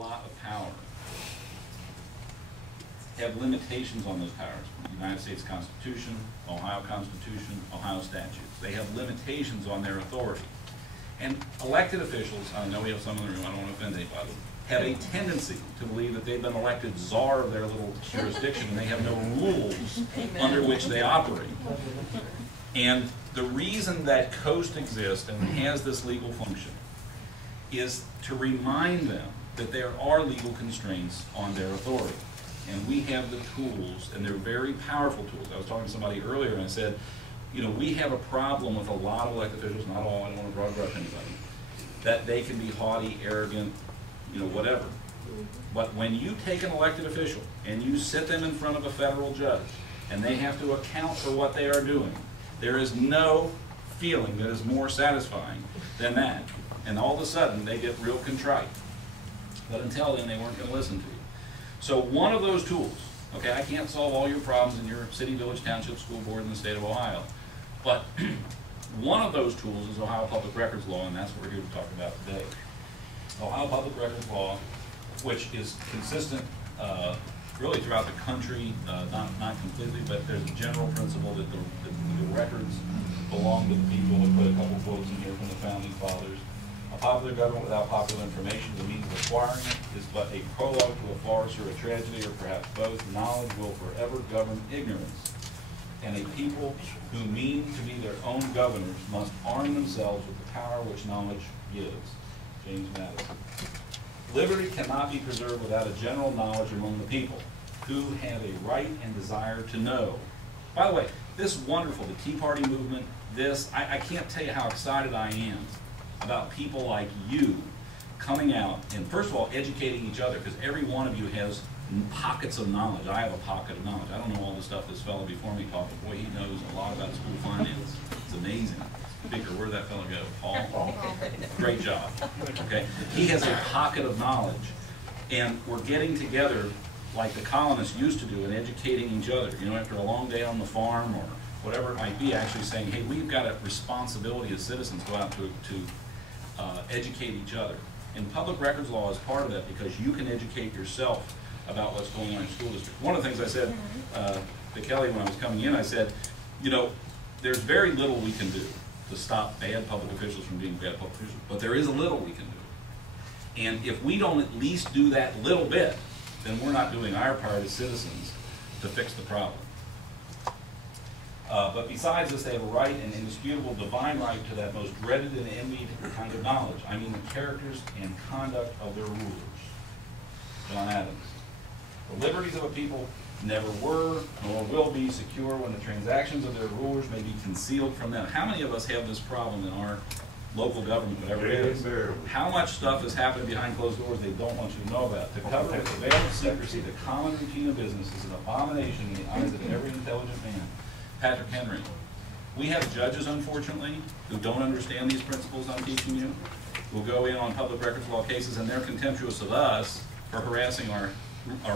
lot of power have limitations on those powers. The United States Constitution, Ohio Constitution, Ohio statutes. They have limitations on their authority. And elected officials, I know we have some in the room, I don't want to offend anybody, have a tendency to believe that they've been elected czar of their little jurisdiction and they have no rules under which they operate. And the reason that COAST exists and has this legal function is to remind them that there are legal constraints on their authority. And we have the tools, and they're very powerful tools. I was talking to somebody earlier and I said, you know, we have a problem with a lot of elected officials, not all, I don't want to broad brush anybody, that they can be haughty, arrogant, you know, whatever. But when you take an elected official and you sit them in front of a federal judge and they have to account for what they are doing, there is no feeling that is more satisfying than that. And all of a sudden they get real contrite. But until then they weren't going to listen to you. So one of those tools, okay, I can't solve all your problems in your city, village, township, school board in the state of Ohio, but one of those tools is Ohio Public Records Law, and that's what we're here to talk about today. Ohio Public Records Law, which is consistent really throughout the country, not completely, but there's a general principle that the records belong to the people. We put a couple quotes in here from the Founding Fathers. A popular government without popular information, the means of acquiring it, is but a prologue to a farce or a tragedy, or perhaps both. Knowledge will forever govern ignorance. And a people who mean to be their own governors must arm themselves with the power which knowledge gives. James Madison. Liberty cannot be preserved without a general knowledge among the people, who have a right and desire to know. By the way, this is wonderful, the Tea Party movement, I can't tell you how excited I am about people like you coming out and, first of all, educating each other, because every one of you has pockets of knowledge. I have a pocket of knowledge. I don't know all the stuff this fellow before me taught, but boy, he knows a lot about school finance. It's amazing. Speaker, where'd that fellow go? Paul? Great job. Okay? He has a pocket of knowledge, and we're getting together like the colonists used to do and educating each other. You know, after a long day on the farm or whatever it might be, actually saying, hey, we've got a responsibility as citizens to go out to educate each other. And public records law is part of that, because you can educate yourself about what's going on in school districts. One of the things I said to Kelly when I was coming in, I said, you know, there's very little we can do to stop bad public officials from being bad public officials, but there is a little we can do. And if we don't at least do that little bit, then we're not doing our part as citizens to fix the problem. But besides this, they have a right, an indisputable divine right, to that most dreaded and envied kind of knowledge. I mean the characters and conduct of their rulers. John Adams. The liberties of a people never were, nor will be secure when the transactions of their rulers may be concealed from them. How many of us have this problem in our local government, whatever it is? How much stuff is happening behind closed doors they don't want you to know about? To cover with the veil of secrecy the common routine of business is an abomination in the eyes of every intelligent man. Patrick Henry. We have judges, unfortunately, who don't understand these principles I'm teaching you, who go in on public records law cases, and they're contemptuous of us for harassing our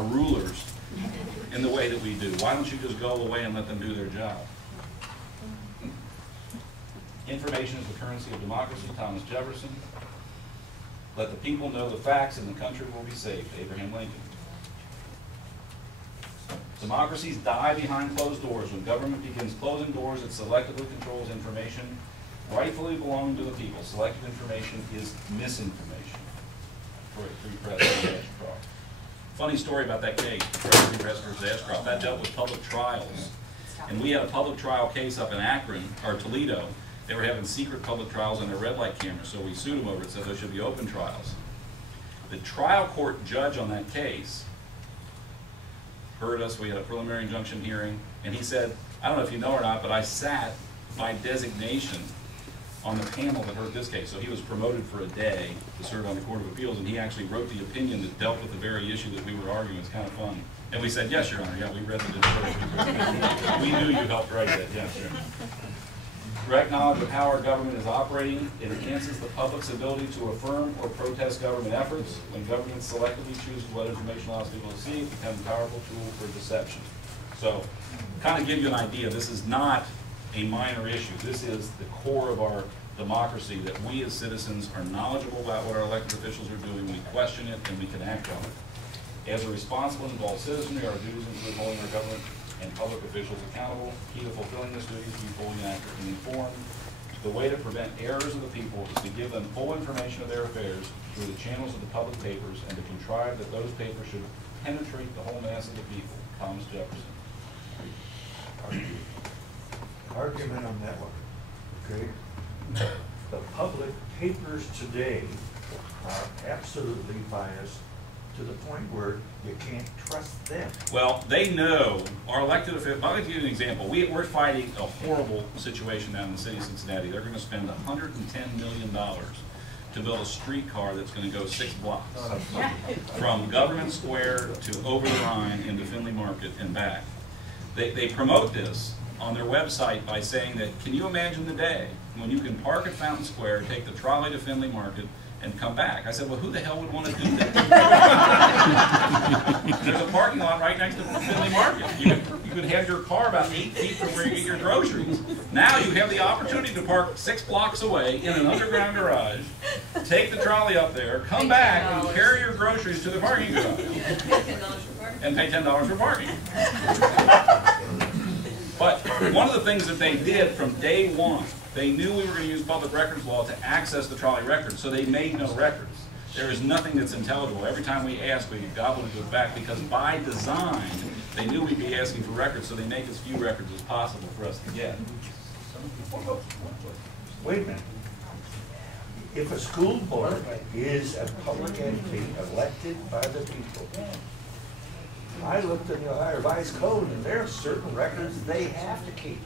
rulers in the way that we do. Why don't you just go away and let them do their job? Information is the currency of democracy, Thomas Jefferson. Let the people know the facts and the country will be safe, Abraham Lincoln. Democracies die behind closed doors. When government begins closing doors, it selectively controls information rightfully belonging to the people. Selected information is misinformation. Free Press versus Ashcroft. Funny story about that case, Free Press versus Ashcroft. That dealt with public trials. And we had a public trial case up in Akron, or Toledo. They were having secret public trials on their red light cameras, so we sued them over it, said there should be open trials. The trial court judge on that case heard us. We had a preliminary injunction hearing, and he said, I don't know if you know or not, but I sat by designation on the panel that heard this case. So he was promoted for a day to serve on the Court of Appeals, and he actually wrote the opinion that dealt with the very issue that we were arguing. It's kind of fun. And we said, yes, Your Honor, yeah, we read the discourse. We knew you helped write that, yes, sure. Direct knowledge of how our government is operating. It enhances the public's ability to affirm or protest government efforts. When government selectively chooses what information allows people to see, it becomes a powerful tool for deception. So, kind of give you an idea, this is not a minor issue. This is the core of our democracy that we as citizens are knowledgeable about what our elected officials are doing, we question it, and we can act on it. As a responsible and involved citizenry, our duties include holding our government and public officials accountable. Key to fulfilling this duty is to be fully and accurately informed. The way to prevent errors of the people is to give them full information of their affairs through the channels of the public papers and to contrive that those papers should penetrate the whole mass of the people. Thomas Jefferson. Argument on that one, okay? The public papers today are absolutely biased to the point where you can't trust them. Well, they know our elected officials. I'll give you an example. We're fighting a horrible situation down in the city of Cincinnati. They're going to spend $110 million to build a streetcar that's going to go 6 blocks from Government Square to over the Rhine into Finney Market and back. They promote this on their website by saying that, can you imagine the day when you can park at Fountain Square, take the trolley to Finney Market, and come back? I said, well, who the hell would want to do that? There's a parking lot right next to Finney Market. You could have your car about 8 feet from where you get your groceries. Now you have the opportunity to park 6 blocks away in an underground garage, take the trolley up there, come back, and carry your groceries to the parking garage. And pay $10 for parking. But one of the things that they did from day one, they knew we were going to use public records law to access the trolley records, so they made no records. There is nothing that's intelligible. Every time we ask, we gobble it back, because by design, they knew we'd be asking for records, so they make as few records as possible for us to get. Wait a minute. If a school board is a public entity elected by the people, I looked in the Ohio Revised Code, and there are certain records they have to keep.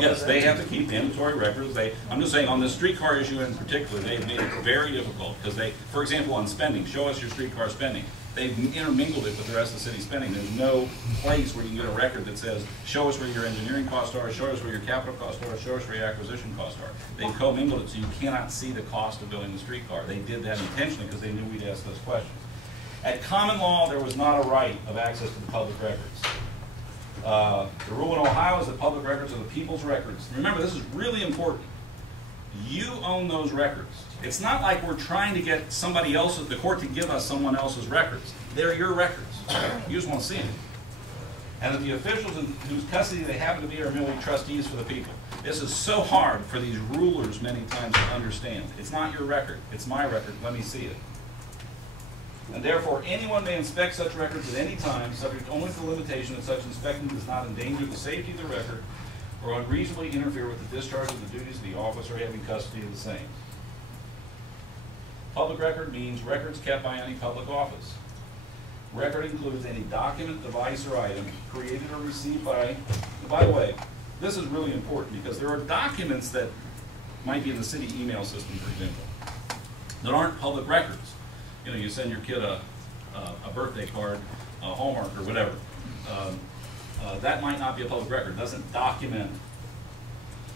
Yes, they have to keep mandatory records. I'm just saying, on the streetcar issue in particular, they've made it very difficult, because they, for example, on spending, show us your streetcar spending. They've intermingled it with the rest of the city spending. There's no place where you can get a record that says, show us where your engineering costs are, show us where your capital costs are, show us where your acquisition costs are. They've commingled it so you cannot see the cost of building the streetcar. They did that intentionally because they knew we'd ask those questions. At common law, there was not a right of access to the public records. The rule in Ohio is that public records are the people's records. Remember, this is really important. You own those records. It's not like we're trying to get somebody else, the court, to give us someone else's records. They're your records. You just want to see them. And that the officials in whose custody they happen to be are merely trustees for the people. This is so hard for these rulers many times to understand. It's not your record. It's my record. Let me see it. And therefore, anyone may inspect such records at any time, subject only to the limitation that such inspection does not endanger the safety of the record or unreasonably interfere with the discharge of the duties of the officer having custody of the same. Public record means records kept by any public office. Record includes any document, device, or item created or received by the way, this is really important because there are documents that might be in the city email system, for example, that aren't public records. You know, you send your kid a birthday card, a Hallmark or whatever. That might not be a public record. It doesn't document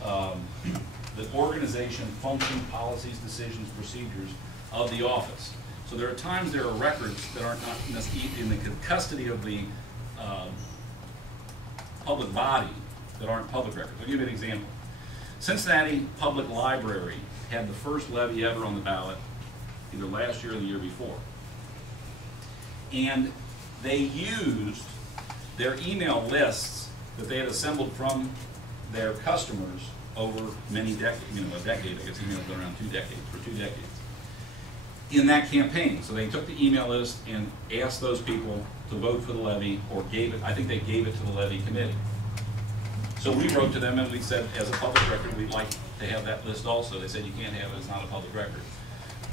the organization, function, policies, decisions, procedures of the office. So there are times there are records that aren't not necessarily in the custody of the public body that aren't public records. I'll give you an example. Cincinnati Public Library had the first levy ever on the ballot, either last year or the year before. And they used their email lists that they had assembled from their customers over many decades, a decade, I guess email's been around 2 decades, for 2 decades, in that campaign. So they took the email list and asked those people to vote for the levy, or gave it, I think they gave it to the levy committee. So we wrote to them and we said, as a public record, we'd like to have that list also. They said, you can't have it, it's not a public record.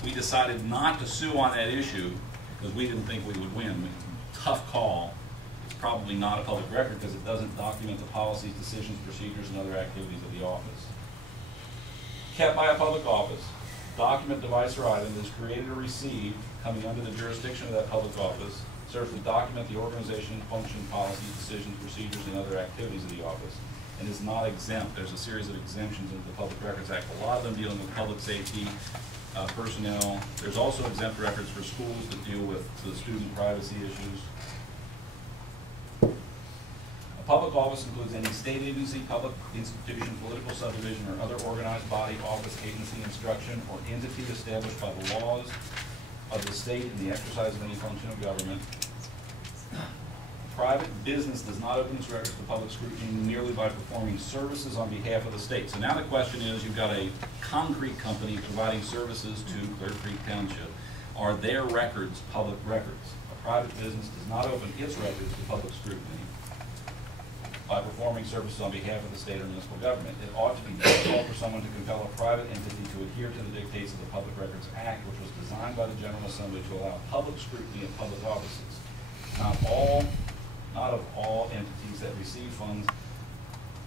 We decided not to sue on that issue because we didn't think we would win. Tough call. It's probably not a public record because it doesn't document the policies, decisions, procedures, and other activities of the office. Kept by a public office, document, device, or item that is created or received coming under the jurisdiction of that public office serves to document the organization, function, policies, decisions, procedures, and other activities of the office, and is not exempt. There's a series of exemptions under the Public Records Act, a lot of them dealing with public safety, personnel. There's also exempt records for schools that deal with the student privacy issues. A public office includes any state agency, public institution, political subdivision, or other organized body, office, agency, instruction, or entity established by the laws of the state in the exercise of any function of government. Private business does not open its records to public scrutiny merely by performing services on behalf of the state. So now the question is, you've got a concrete company providing services to Clear Creek Township. Are their records public records? A private business does not open its records to public scrutiny by performing services on behalf of the state or municipal government. It ought to be difficult for someone to compel a private entity to adhere to the dictates of the Public Records Act, which was designed by the General Assembly to allow public scrutiny of public offices. Not of all entities that receive funds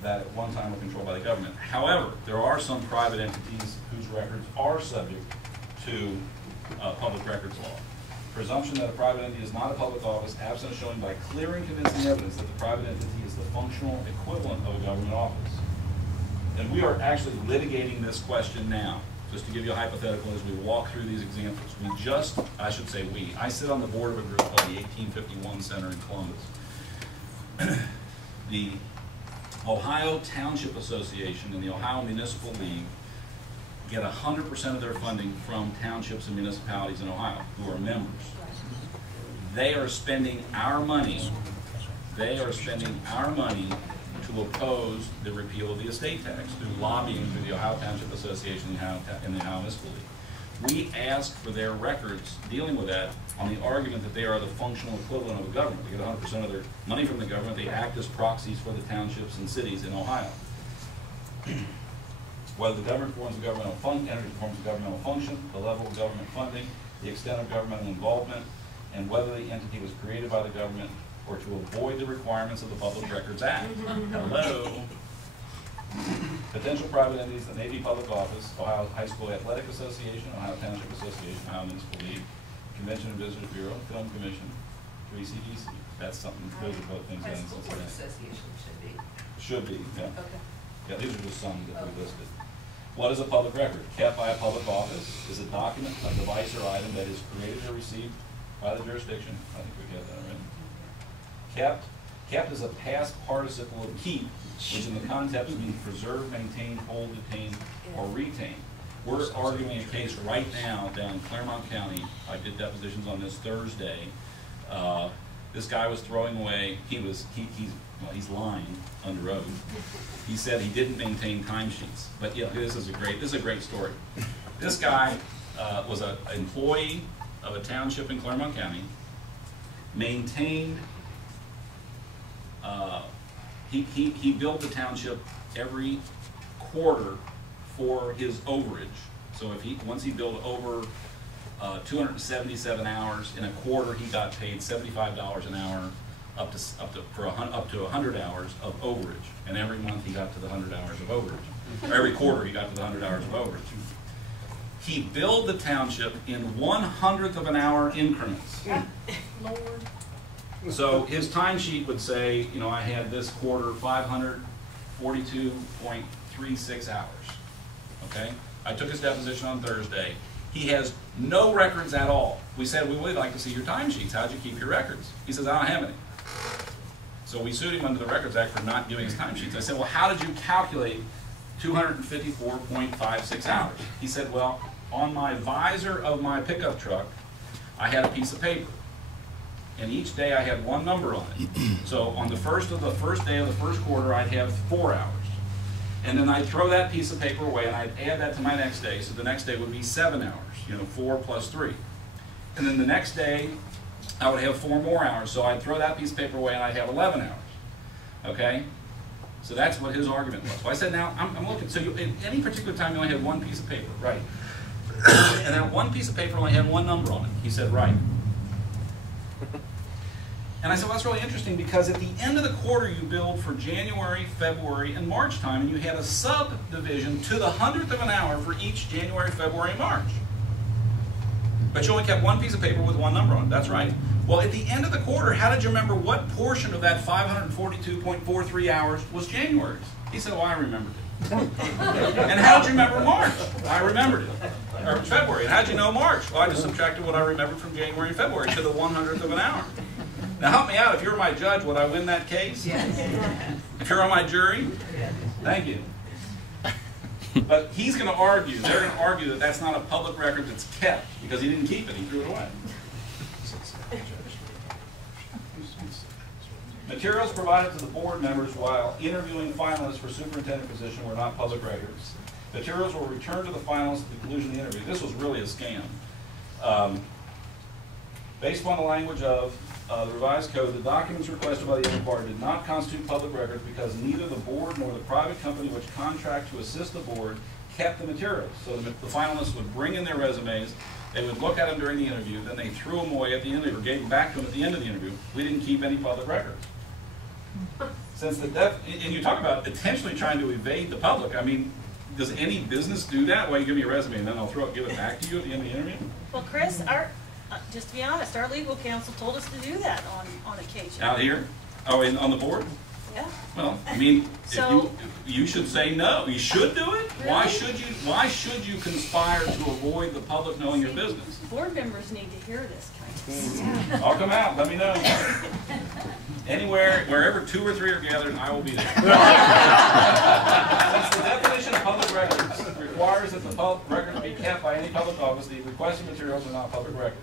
that at one time were controlled by the government. However, there are some private entities whose records are subject to public records law. Presumption that a private entity is not a public office, absent of showing by clear and convincing evidence that the private entity is the functional equivalent of a government office. And we are actually litigating this question now. Just to give you a hypothetical as we walk through these examples. I sit on the board of a group called the 1851 Center in Columbus. The Ohio Township Association and the Ohio Municipal League get 100% of their funding from townships and municipalities in Ohio who are members. They are spending our money. To oppose the repeal of the estate tax through lobbying through the Ohio Township Association and the Ohio Municipal League. We ask for their records dealing with that on the argument that they are the functional equivalent of a government. They get 100% of their money from the government. They act as proxies for the townships and cities in Ohio. Whether the government performs a governmental function, the level of government funding, the extent of governmental involvement, and whether the entity was created by the government or to avoid the requirements of the Public Records Act. Hello. Potential private entities that may be public office: Ohio High School Athletic Association, Ohio Township Association, Ohio Municipal League, Convention and Visitors Bureau, Film Commission, 3CDC. That's something, those are both things. High School Board Association should be. Should be, yeah. Okay. Yeah, these are just some that we listed. What is a public record? Kept by a public office is a document, a device, or item that is created or received by the jurisdiction. I think we got that already. Kept is a past participle of keep, which in the context means preserve, maintain, hold, detain, or retain. We're arguing a case right now down in Claremont County. I did depositions on this Thursday. This guy was throwing away, he's lying under oath. He said he didn't maintain timesheets. But yeah, this is a great story. This guy was an employee of a township in Claremont County, maintained, he billed the township every quarter for his overage. So once he billed over 277 hours in a quarter, he got paid $75 an hour up to 100 hours of overage. And every month he got to the 100 hours of overage. Or every quarter he got to the 100 hours of overage. He billed the township in 1/100th of an hour increments. Lord. So his timesheet would say, I had this quarter 542.36 hours. Okay? I took his deposition on Thursday. He has no records at all. We said, we would like to see your timesheets. How'd you keep your records? He says, I don't have any. So we sued him under the Records Act for not giving his timesheets. I said, well, how did you calculate 254.56 hours? He said, well, on my visor of my pickup truck, I had a piece of paper. And each day I had one number on it. So on the first day of the first quarter, I'd have 4 hours. And then I'd throw that piece of paper away and I'd add that to my next day. So the next day would be 7 hours, 4 plus 3. And then the next day, I would have 4 more hours. So I'd throw that piece of paper away and I'd have 11 hours. Okay? So that's what his argument was. So I said, now, I'm looking. So at any particular time, you only had one piece of paper. Right. And that one piece of paper only had one number on it. He said, right. And I said, well, that's really interesting because at the end of the quarter, you billed for January, February, and March time, and you had a subdivision to the 100th of an hour for each January, February, and March. But you only kept one piece of paper with one number on it. That's right. Well, at the end of the quarter, how did you remember what portion of that 542.43 hours was January's? He said, well, I remembered it. And how did you remember March? I remembered it. Or February. And how did you know March? Well, I just subtracted what I remembered from January and February to the 100th of an hour. Now help me out, if you're my judge, would I win that case? Yes. If you're on my jury? Thank you. But he's going to argue, they're going to argue that that's not a public record that's kept because he didn't keep it, he threw it away. Materials provided to the board members while interviewing finalists for superintendent position were not public records. Materials were returned to the finalists at the conclusion of the interview. This was really a scam. Based upon the language of the revised code, the documents requested by the other party did not constitute public records because neither the board nor the private company which contract to assist the board kept the materials. So the finalists would bring in their resumes, they would look at them during the interview, then they threw them away at the end, or gave them back to them at the end of the interview. We didn't keep any public records. Since and you talk about intentionally trying to evade the public. I mean, does any business do that? Well, you give me a resume and then I'll give it back to you at the end of the interview? Well, Chris, just to be honest, our legal counsel told us to do that on occasion. Out here? Oh, on the board? Yeah. Well, I mean, So, you should say no. You should do it. Really? Why should you conspire to avoid the public knowing your business? board members need to hear this kind of stuff. I'll come out. Let me know. Anywhere, wherever 2 or 3 are gathered, I will be there. Since the definition of public records requires that the public records be kept by any public office, the requested materials are not public records.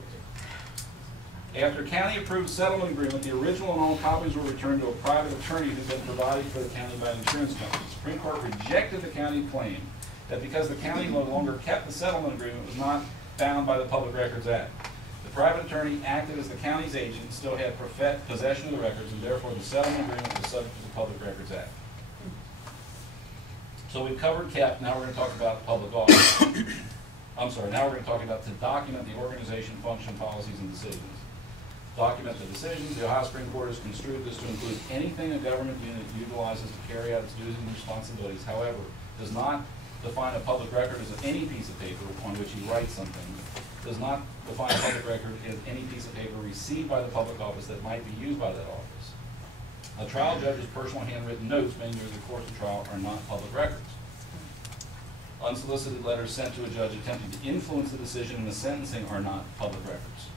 After county-approved settlement agreement, the original and all copies were returned to a private attorney who had been provided for the county by an insurance company. The Supreme Court rejected the county claim that because the county no longer kept the settlement agreement, it was not bound by the Public Records Act. The private attorney acted as the county's agent and still had possession of the records, and therefore the settlement agreement was subject to the Public Records Act. So we've covered kept, now we're going to talk about public office. I'm sorry, now we're going to talk about to document the organization, function, policies, and decisions. Document the decisions. The Ohio Supreme Court has construed this to include anything a government unit utilizes to carry out its duties and responsibilities. However, does not define a public record as any piece of paper on which you write something. Does not define a public record as any piece of paper received by the public office that might be used by that office. A trial judge's personal handwritten notes made during the course of trial are not public records. Unsolicited letters sent to a judge attempting to influence the decision in the sentencing are not public records.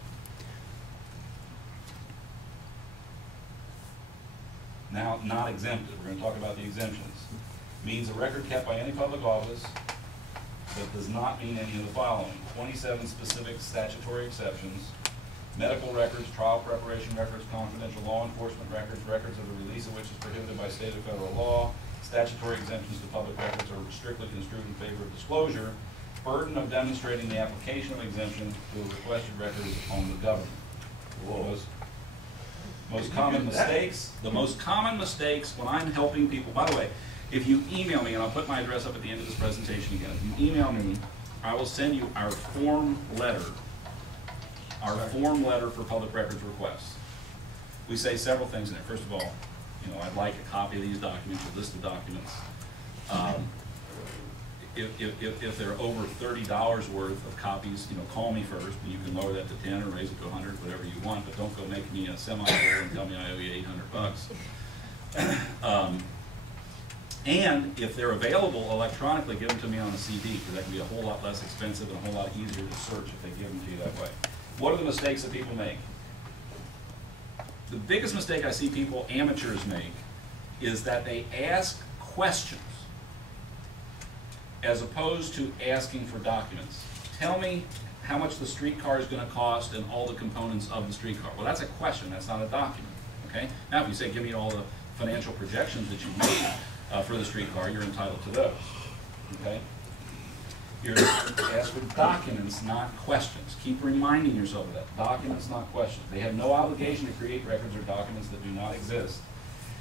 Now, not exempted. We're going to talk about the exemptions. Means a record kept by any public office that does not mean any of the following. 27 specific statutory exceptions. Medical records, trial preparation records, confidential law enforcement records, records of the release of which is prohibited by state or federal law. Statutory exemptions to public records are strictly construed in favor of disclosure. Burden of demonstrating the application of exemption to a requested record is upon the government. Most common mistakes, the most common mistakes when I'm helping people, by the way, if you email me, and I'll put my address up at the end of this presentation again, if you email me, I will send you our form letter for public records requests. We say several things in there. First of all, I'd like a copy of these documents, a list of documents. If they're over $30 worth of copies, call me first, and you can lower that to 10 or raise it to 100, whatever you want, but don't go make me a semi-bill and tell me I owe you $800. And if they're available electronically, give them to me on a CD, because that can be a whole lot less expensive and a whole lot easier to search if they give them to you that way. What are the mistakes that people make? The biggest mistake I see people, amateurs, make is that they ask questions as opposed to asking for documents. Tell me how much the streetcar is going to cost and all the components of the streetcar. Well, that's a question, that's not a document. Okay? Now, if you say, give me all the financial projections that you made for the streetcar, you're entitled to those. Okay? You're asked for documents, not questions. Keep reminding yourself of that. Documents, not questions. They have no obligation to create records or documents that do not exist.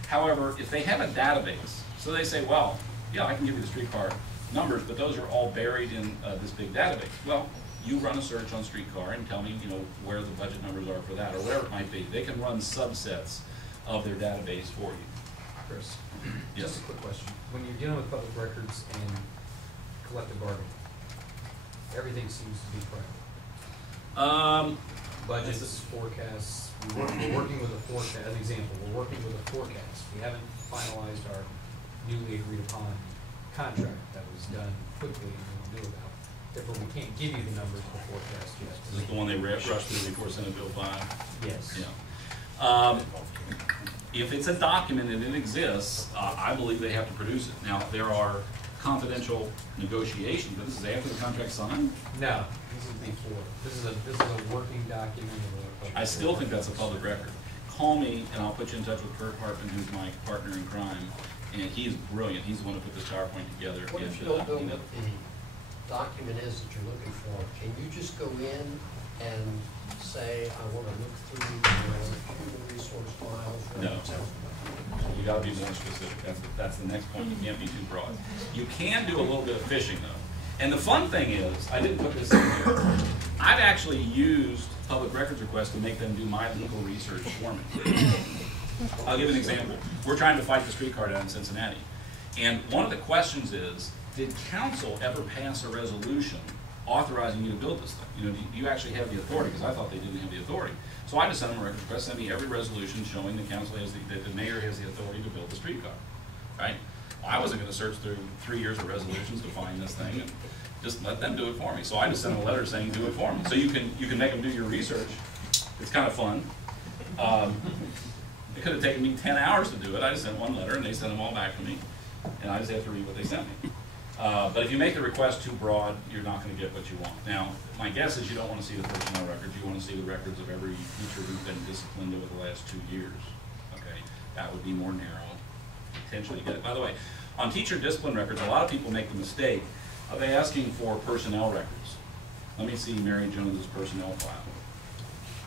However, if they have a database, so they say, well, yeah, I can give you the streetcar numbers, but those are all buried in this big database. Well, you run a search on streetcar and tell me, where the budget numbers are for that, or whatever it might be. They can run subsets of their database for you. Chris, Yes. just a quick question. When you're dealing with public records and collective bargaining, everything seems to be private. Budgets, forecasts. We're working with a forecast. An example, we're working with a forecast. We haven't finalized our newly agreed upon contract that was done quickly and we knew about. Therefore, we can't give you the numbers of the forecast yet. Is this the one they rushed through before Senate Bill 5? Yes. Yeah. If it's a document and it exists, I believe they have to produce it. Now, there are confidential negotiations, but this is after the contract's signed? No, this is before. This is a working document of a. I still think that's a public record. Call me and I'll put you in touch with Kurt Hartman, who's my partner in crime, and he's brilliant. He's the one who put this PowerPoint together. What if you don't know what the document is that you're looking for? Can you just go in and say, I want to look through human resource files? No. You gotta be more specific. That's the next point. You can't be too broad. You can do a little bit of fishing though. And the fun thing is, I didn't put this in here, I've actually used public records requests to make them do my legal research for me. I'll give an example. We're trying to fight the streetcar down in Cincinnati. And one of the questions is, did council ever pass a resolution authorizing you to build this thing? You know, do you actually have the authority? Because I thought they didn't have the authority. So I just sent them a record request, send me every resolution showing the council has that the mayor has the authority to build the streetcar, right? Well, I wasn't gonna search through 3 years of resolutions to find this thing and just let them do it for me. So I just sent them a letter saying, do it for me. So you can make them do your research. It's kind of fun. It could have taken me 10 hours to do it. I just sent one letter and they sent them all back to me. And I just have to read what they sent me. But if you make the request too broad, you're not going to get what you want. Now, my guess is you don't want to see the personnel records. You want to see the records of every teacher who's been disciplined over the last 2 years. Okay, that would be more narrow. Potentially get it. By the way, on teacher discipline records, a lot of people make the mistake of asking for personnel records. Let me see Mary Jones's personnel file.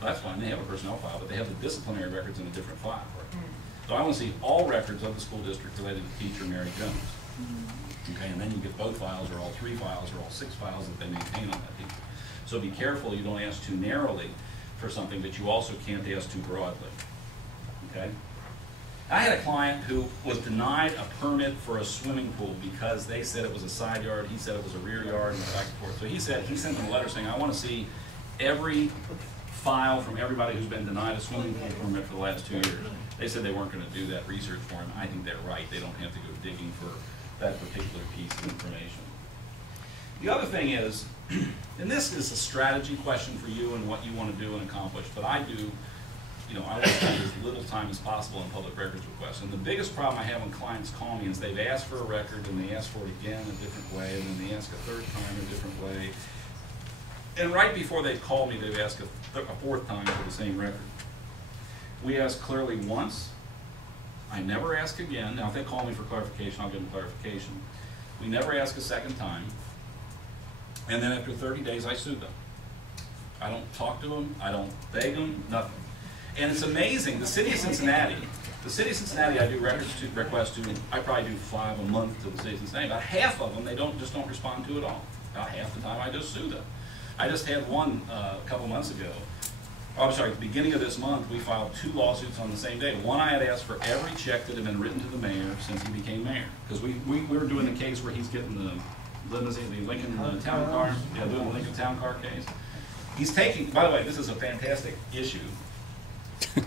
Well, that's fine. They have a personnel file, but they have the disciplinary records in a different file. So I want to see all records of the school district related to teacher Mary Jones. Okay, and then you get both files, or all 3 files, or all 6 files that they maintain on that teacher. So be careful you don't ask too narrowly for something that you also can't ask too broadly. Okay? I had a client who was denied a permit for a swimming pool because they said it was a side yard, he said it was a rear yard, and back and forth. So he sent them a letter saying, I want to see every file from everybody who's been denied a swimming pool permit for the last 2 years. They said they weren't going to do that research for him. I think they're right. They don't have to go digging for that particular piece of information. The other thing is, and this is a strategy question for you and what you want to do and accomplish, but I do, you know, I want to spend as little time as possible on public records requests. And the biggest problem I have when clients call me is they've asked for a record and they ask for it again a different way, and then they ask a third time a different way. And right before they call me, they've asked a fourth time for the same record. We ask clearly once. I never ask again. Now, if they call me for clarification, I'll give them clarification. We never ask a second time. And then after 30 days, I sue them. I don't talk to them. I don't beg them, nothing. And it's amazing. The city of Cincinnati, I do requests to, I probably do 5 a month to the city of Cincinnati. About half of them, they just don't respond to at all. About half the time, I just sue them. I just had one a couple months ago. Oh, I'm sorry, at the beginning of this month, we filed 2 lawsuits on the same day. One, I had asked for every check that had been written to the mayor since he became mayor. Because we were doing the case where he's getting the limousine, the Lincoln town car, doing the Lincoln town car case. He's taking, by the way, this is a fantastic issue.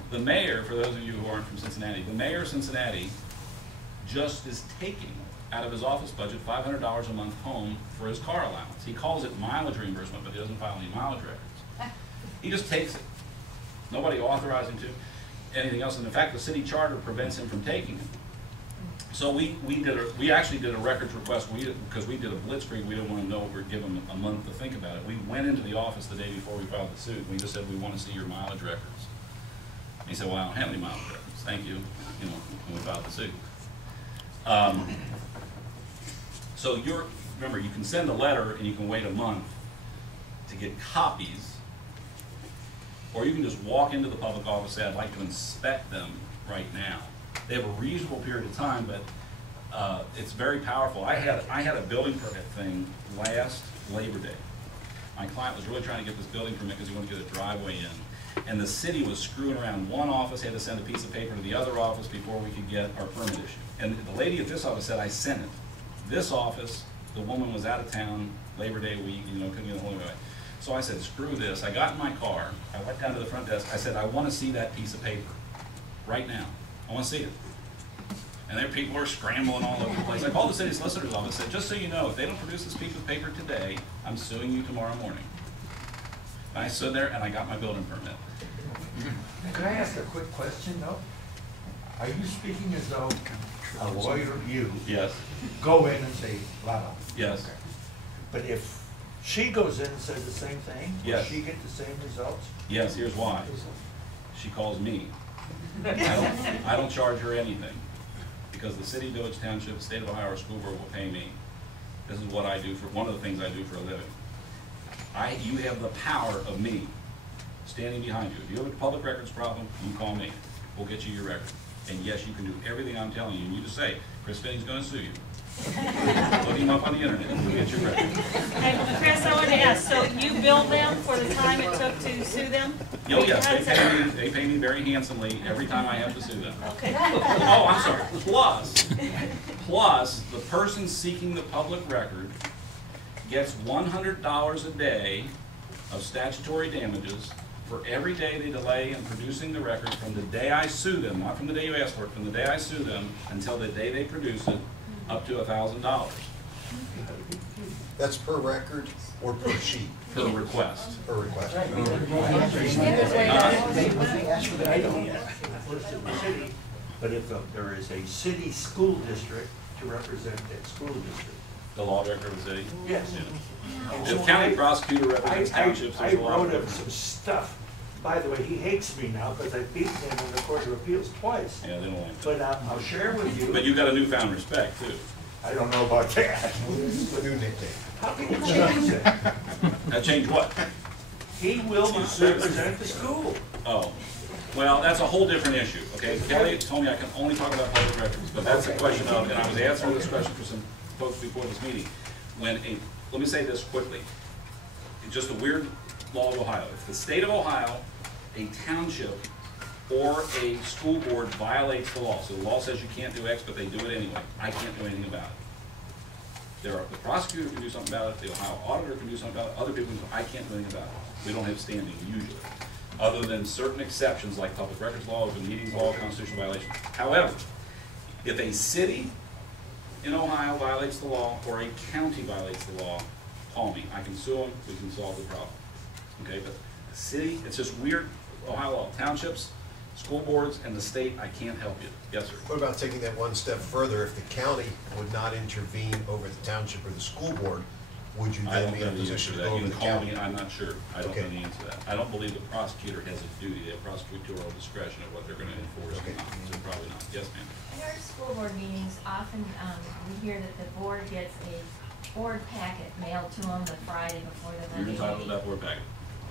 The mayor, for those of you who aren't from Cincinnati, the mayor of Cincinnati just is taking out of his office budget $500 a month home for his car allowance. He calls it mileage reimbursement, but he doesn't file any mileage records. He just takes it. Nobody authorized him to anything else. And in fact, the city charter prevents him from taking it. So we actually did a records request because we did a blitzkrieg. We didn't want to know we're giving him a month to think about it. We went into the office the day before we filed the suit. And we just said, we want to see your mileage records. And he said, well, I don't have any mileage records. Thank you. You know, and we filed the suit. So remember, you can send a letter and you can wait a month to get copies, or you can just walk into the public office and say, I'd like to inspect them right now. They have a reasonable period of time, but it's very powerful. I had a building permit thing last Labor Day. My client was really trying to get this building permit because he wanted to get a driveway in. And the city was screwing around. One office had to send a piece of paper to the other office before we could get our permit issued. And the lady at this office said, I sent it. This office, the woman was out of town, Labor Day week, you know, couldn't get a hold of it. So I said, screw this. I got in my car. I went down to the front desk. I said, I want to see that piece of paper right now. I want to see it. And there people are scrambling all over the place. I called the city solicitor's office and said, just so you know, if they don't produce this piece of paper today, I'm suing you tomorrow morning. And I stood there and I got my building permit. Can I ask a quick question though? Are you speaking as though a lawyer, you, Yes, go in and say, wow? yes. But if she goes in and says the same thing, will Yes. she get the same results? Yes, here's why. She calls me. I don't charge her anything, because the city, village, township, state of Ohio, or school board will pay me. This is what I do for, one of the things I do for a living. You have the power of me standing behind you. If you have a public records problem, you call me. We'll get you your record. And yes, you can do everything I'm telling you. And you just say, Chris Finney's gonna sue you. Look him up on the internet and we'll get your record. Hey, Chris, I wanted to ask, so you billed them for the time it took to sue them? Oh, yes, they pay me very handsomely every time I have to sue them. Okay. Oh, I'm sorry. Plus, the person seeking the public record gets $100 a day of statutory damages for every day they delay in producing the record from the day I sue them, not from the day you ask for it, from the day I sue them until the day they produce it, up to $1,000 That's per record or per sheet? per request. Per request. I don't list in the city, but if there is a city school district to represent that school district. The law director of the city? Yes. And the county prosecutor represents townships, I there's a lot of wrote him difference. some stuff. By the way, he hates me now because I beat him in the Court of Appeals twice. Yeah, they don't like that. But I'll share with you. But you got a newfound respect, too. I don't know about that. The new nickname. How can you change that? That changed what? He will not represent the school. Oh, well, that's a whole different issue, okay? Kelly told me I can only talk about public records, but that's a question of, and I was answering this question for some folks before this meeting. Let me say this quickly. It's just a weird law of Ohio. If the state of Ohio, a township, or a school board violates the law, so the law says you can't do X, but they do it anyway, I can't do anything about it. The prosecutor can do something about it, the Ohio auditor can do something about it, other people can, I can't do anything about it. We don't have standing usually, other than certain exceptions like public records law, open meetings law, constitutional violations. However, if a city in Ohio violates the law or a county violates the law, call me. I can sue them, we can solve the problem. Okay, but the city, it's just weird, Ohio law, townships, school boards, and the state, I can't help you. Yes, sir. What about taking that one step further? If the county would not intervene over the township or the school board, would you I then don't be in know a the answer position to to that. go You over can the call me, county? I'm not sure. I don't Okay. know the answer to that. I don't believe the prosecutor has a duty, they have prosecutorial discretion of what they're gonna enforce or Okay. not, so probably not. Yes, ma'am. In our school board meetings, often we hear that the board gets a board packet mailed to them the Friday before the You're Monday entitled to meeting. that board packet.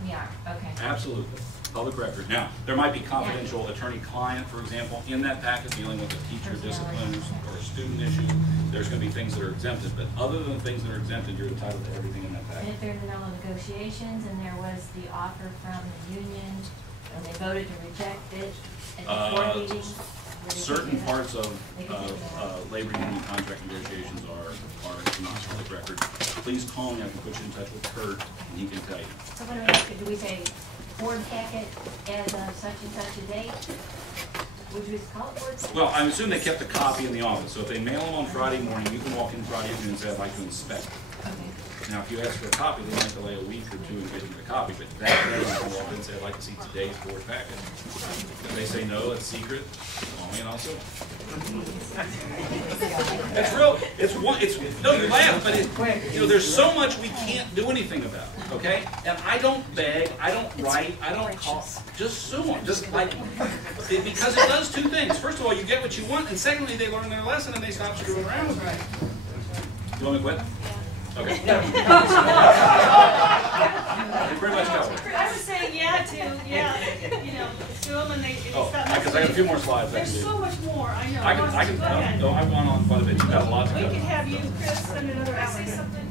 We are, okay. Absolutely. Public record. Now, there might be confidential attorney-client, for example, in that packet dealing with a teacher discipline or a student issue. There's gonna be things that are exempted, but other than things that are exempted, you're entitled to everything in that And packet. if there's no negotiations and there was the offer from the union and they voted to reject it at the board meeting, would they Certain take that? parts of They can take that. labor union contract negotiations are not public record. Please call me, I can put you in touch with Kurt, and he can tell you. So what do we ask, do we say board packet as of such and such a date? Would you call it board packet? Well, I assume they kept a copy in the office, so if they mail them on Friday morning, you can walk in Friday afternoon and say, I'd like to inspect it. Okay. Now, if you ask for a copy, they might delay a week or two in getting the copy, but that day you can walk in and say, I'd like to see today's board packet. If they say, no, it's secret, call me and I'll sue them. It's real, no, you laugh, but you know, there's so much we can't do anything about, okay? And I don't beg, I don't write, I don't call, just sue them, just like, because it does two things. First of all, you get what you want, and secondly, they learn their lesson and they stop screwing around with it. You want me to quit? Okay. You pretty much covered. I was saying sue them and they Oh, stop. because I got a few more slides I can There's do. so much more, I know. I can, Go ahead. no, I've gone on quite a bit, you've got a lot to We go. could have you, Chris, and another Can I hour. say something?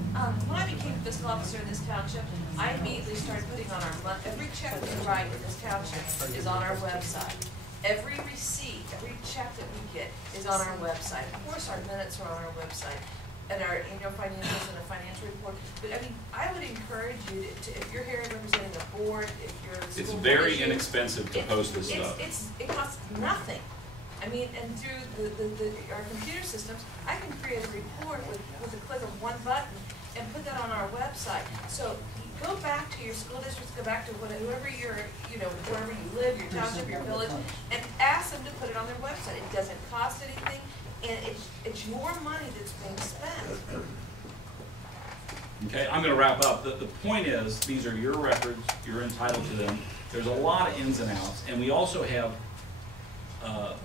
When I became fiscal officer in this township, I immediately started putting on our every check we write in this township is on our website. Every receipt, every check that we get is on our website. Of course, our minutes are on our website, and our annual financials and a financial report. But I mean, I would encourage you to if you're here representing a board, if you're a school It's board very issue, inexpensive to post this stuff. it costs nothing. I mean, and through our computer systems, I can create a report with a click of one button, and put that on our website. So go back to your school districts, go back to whoever you're, wherever you live, your township, your village, and ask them to put it on their website. It doesn't cost anything, and it's your money that's being spent. Okay, I'm gonna wrap up. The point is, these are your records, you're entitled to them. There's a lot of ins and outs, and we also have,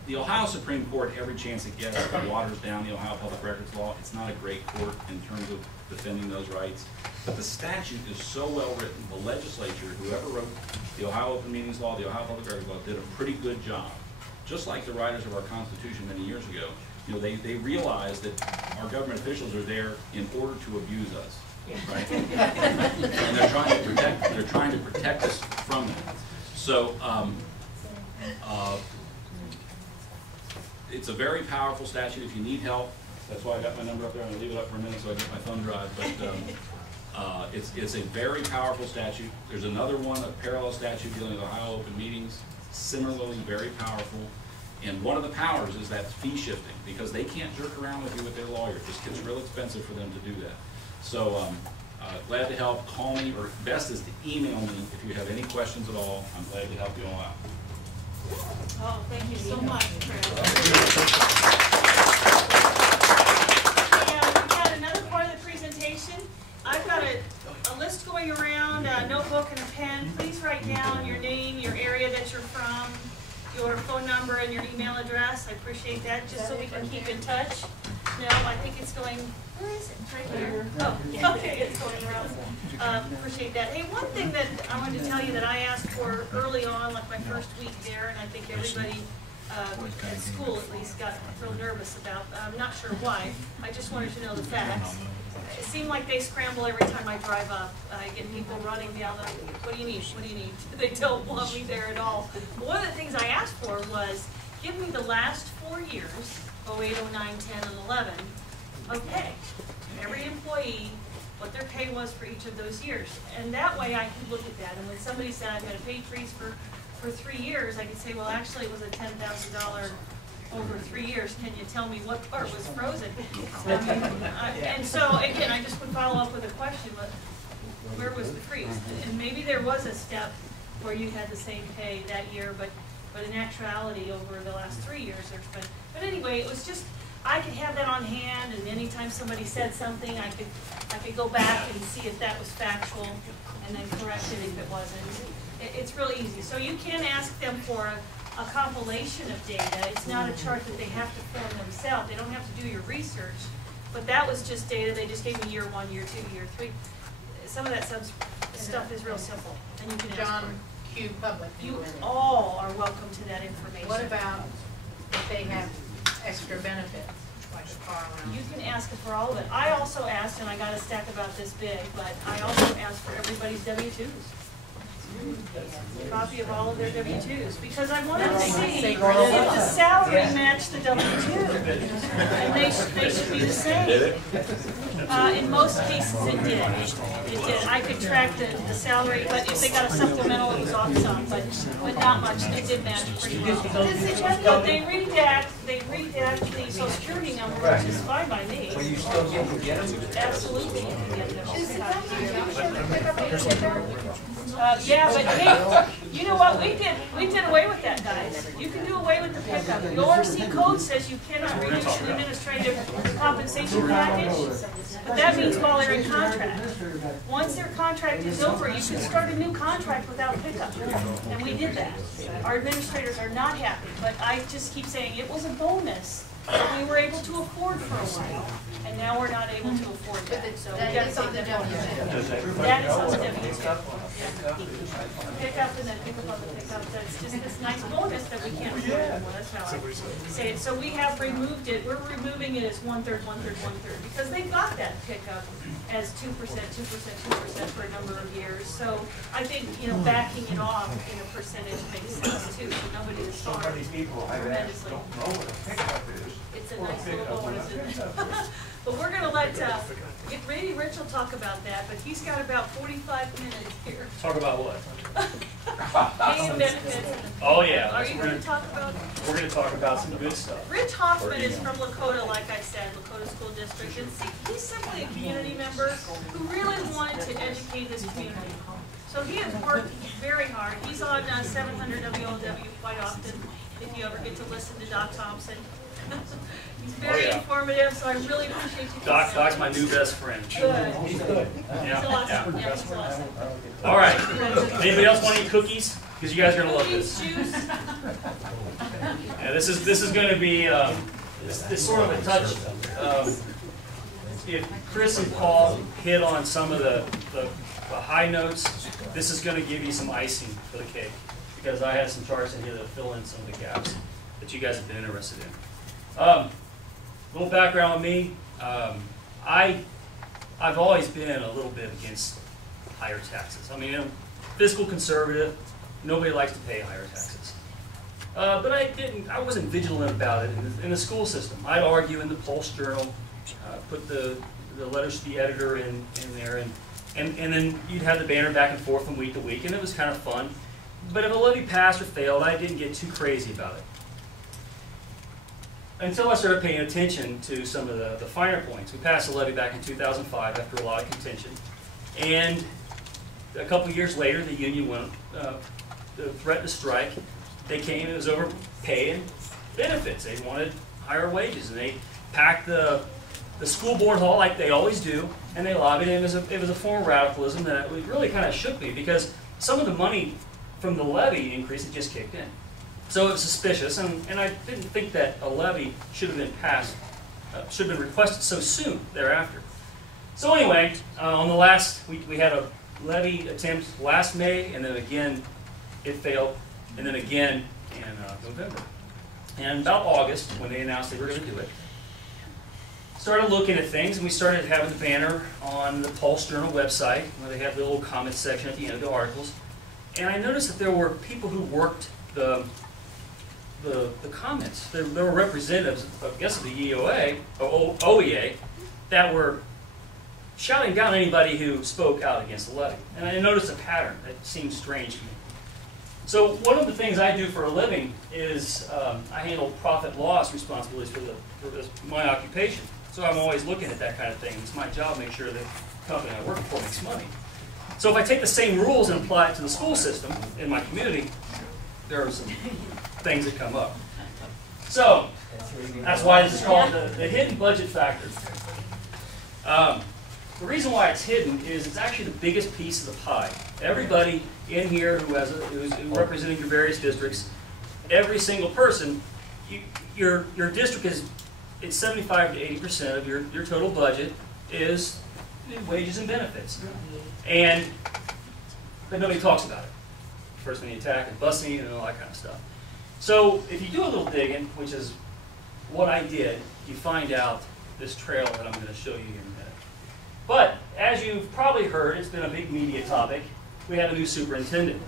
the Ohio Supreme Court, every chance it gets, waters down the Ohio Public Records Law. It's not a great court in terms of defending those rights, but the statute is so well written. The legislature, whoever wrote the Ohio Open Meetings Law, the Ohio Public Records Law, did a pretty good job. Just like the writers of our Constitution many years ago, they realized that our government officials are there in order to abuse us. Right? And they're trying to protect us from that. So it's a very powerful statute. If you need help, that's why I got my number up there. I'm gonna leave it up for a minute so I get my thumb drive. But it's a very powerful statute. There's another one, a parallel statute dealing with Ohio open meetings, similarly very powerful. And one of the powers is that fee shifting, because they can't jerk around with you with their lawyer. It just gets real expensive for them to do that. So glad to help. Call me, or best is to email me if you have any questions at all. I'm glad to help you all out. Oh, thank you so much, Chris. We've got another part of the presentation. I've got a list going around, a notebook and a pen. Please write down your name, your area that you're from, your phone number, and your email address. I appreciate that, just so we can keep in touch. No, I think it's going, where is it? Right here? Oh, okay, it's going around. Appreciate that. Hey, one thing that I wanted to tell you that I asked for early on, like my first week there, and I think everybody at school at least got real nervous about, I'm not sure why. I just wanted to know the facts. It seemed like they scramble every time I drive up. I get people running down the, what do you need? What do you need? They don't want me there at all. But one of the things I asked for was, give me the last 4 years, 08, 09, 10, and 11, of pay. Every employee, what their pay was for each of those years. And that way I could look at that. And when somebody said I've got a pay freeze for 3 years, I could say, well, actually it was a $10,000 over 3 years. Can you tell me what part was frozen? And so, again, I just would follow up with a question, but where was the freeze? And maybe there was a step where you had the same pay that year, but in actuality, over the last 3 years, there's been. But anyway, it was just, I could have that on hand, and anytime somebody said something, I could go back and see if that was factual, and then correct it if it wasn't. It's really easy. So you can ask them for a compilation of data. It's not a chart that they have to form themselves. They don't have to do your research, but that was just data. They just gave me year 1, year 2, year 3. Some of that stuff is real simple, and you can ask for it. Q Public. You all are welcome to that information. What about if they have extra benefits, like a car allowance? You can ask for all of it. I also asked, and I got a stack about this big, but I also asked for everybody's W-2s. A copy of all of their W-2s, because I wanted to see if the salary matched the W-2, and they should be the same. Did it? In most cases, it did. It did. I could track the salary, but if they got a supplemental, it was off some, but not much. It did match pretty well. But they redact the Social Security number, which is fine by me. Well, you still get them? Absolutely, you can get them. Is it Yeah, but hey, you know what, we did away with that, guys. You can do away with the pickup. The ORC code says you cannot reduce an administrative compensation package, but that means while they're in contract. Once their contract is over, you can start a new contract without pickup, and we did that. Our administrators are not happy, but I just keep saying it was a bonus that we were able to afford for a while, and now we're not able to afford that. So we got to take that off. That is on the W-2. Pick up and then pick up on the pickup. That's just this nice bonus that we can't afford anymore. That's how I say it. So we have removed it. We're removing it as 1/3, 1/3, 1/3, because they got that pickup as 2%, 2%, 2% for a number of years. So I think, backing it off in a percentage makes sense too. So nobody is So many people I've asked don't know what a pickup is. It's a nice little bonus, isn't it? But we're going to let Rich will talk about that, but he's got about 45 minutes here. Talk about what? Pay and benefits and Oh, yeah. Are you gonna talk about? We're gonna talk about some good stuff. Rich Hoffman is from Lakota, like I said, Lakota School District, and he's simply a community member who really wanted to educate this community. So he has worked very hard. He's on 700 WLW quite often, if you ever get to listen to Doc Thompson. He's very informative, so I really appreciate you. Doc's my new best friend. Good. He's good. Yeah. He's awesome. Yeah, he's awesome. All right. Anybody else want to eat cookies? Because you guys are gonna love this. Juice. Yeah, this is going to be this sort of a touch. If Chris and Paul hit on some of the high notes, this is going to give you some icing for the cake, because I had some charts in here that fill in some of the gaps that you guys have been interested in. A little background on me. I've always been a little bit against higher taxes. I mean, I'm fiscal conservative. Nobody likes to pay higher taxes. But I wasn't vigilant about it in the school system. I'd argue in the Pulse Journal, put the letters to the editor in there, and then you'd have the banner back and forth from week to week, and it was kind of fun. But if a levy passed or failed, I didn't get too crazy about it. Until I started paying attention to some of the finer points. We passed the levy back in 2005 after a lot of contention. And a couple of years later, the union went, the threat to strike. They came, it was over pay and benefits. They wanted higher wages, and they packed the school board hall like they always do, and they lobbied it. It was a form of radicalism that really kind of shook me, because some of the money from the levy increase had just kicked in. So it was suspicious, and I didn't think that a levy should have been passed, should have been requested so soon thereafter. So anyway, on the last, we had a levy attempt last May, and then again it failed, and then again in November. And about August, when they announced they were going to do it, started looking at things, and we started having the banner on the Pulse Journal website, where they have the little comment section at the end of the articles. And I noticed that there were people who worked the comments. There were representatives, I guess, of the EOA, or OEA, that were shouting down anybody who spoke out against the levy. And I noticed a pattern that seemed strange to me. So one of the things I do for a living is I handle profit loss responsibilities for my occupation. So I'm always looking at that kind of thing. It's my job to make sure that the company I work for makes money. So if I take the same rules and apply it to the school system in my community, there are some things that come up. So that's why this is called the hidden budget factor. The reason why it's hidden is it's actually the biggest piece of the pie. Everybody in here who's representing your various districts, every single person, your district is, it's 75 to 80% of your total budget is wages and benefits. But nobody talks about it. First thing you attack is busing and all that kind of stuff. So if you do a little digging, which is what I did, you find out this trail that I'm going to show you here in a minute. But as you've probably heard, it's been a big media topic. We have a new superintendent.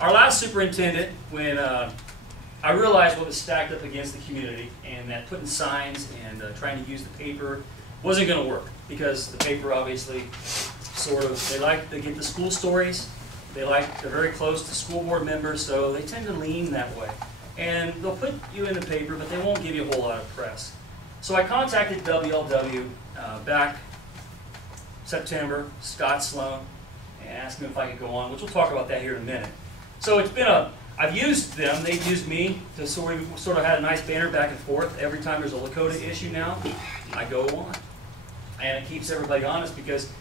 Our last superintendent, when I realized what was stacked up against the community, and that putting signs and trying to use the paper wasn't going to work, because the paper obviously they like to get the school stories. They're very close to school board members, so they tend to lean that way. And they'll put you in the paper, but they won't give you a whole lot of press. So I contacted WLW back September, Scott Sloan, and asked him if I could go on, which we'll talk about that here in a minute. So it's been I've used them, they've used me to sort of had a nice banner back and forth. Every time there's a Lakota issue now, I go on. And it keeps everybody honest, because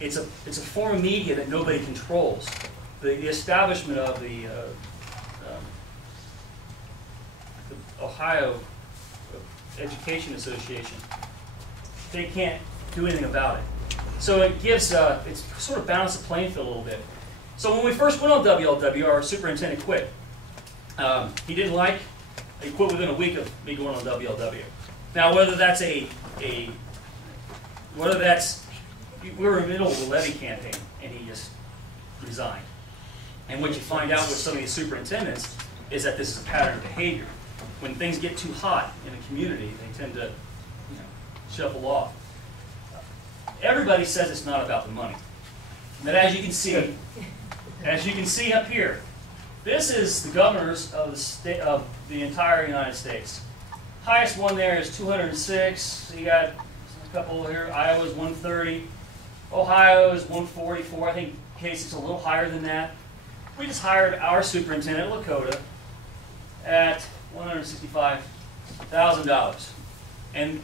it's a form of media that nobody controls. The establishment of the Ohio Education Association, they can't do anything about it. So it gives, it's sort of balanced the playing field a little bit. So when we first went on WLW, our superintendent quit. He didn't like, he quit within a week of me going on WLW. Now whether that's we were in the middle of the levy campaign, and he just resigned. And what you find out with some of these superintendents is that this is a pattern of behavior. When things get too hot in a community, they tend to shuffle off. Everybody says it's not about the money. But as you can see up here, This is the governors of the state of the entire United States. Highest one there is 206. You got a couple here. Iowa's 130. Ohio is 144. I think Casey's a little higher than that. We just hired our superintendent, Lakota, at $165,000. And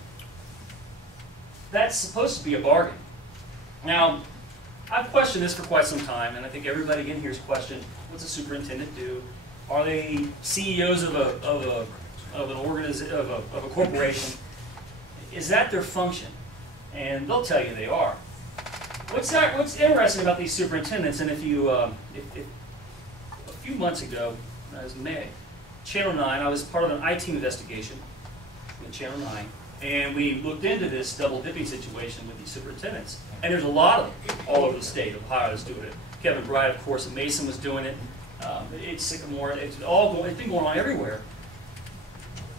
that's supposed to be a bargain. Now, I've questioned this for quite some time, and I think everybody in here has questioned, what's a superintendent do? Are they CEOs of a corporation? Is that their function? And they'll tell you they are. What's interesting about these superintendents, and if you, a few months ago, it was May, Channel 9, I was part of an IT investigation with Channel 9, and we looked into this double dipping situation with these superintendents. And there's a lot of them all over the state of Ohio that's doing it. Kevin Bright, of course, at Mason was doing it. It's Sycamore, it's been going on everywhere.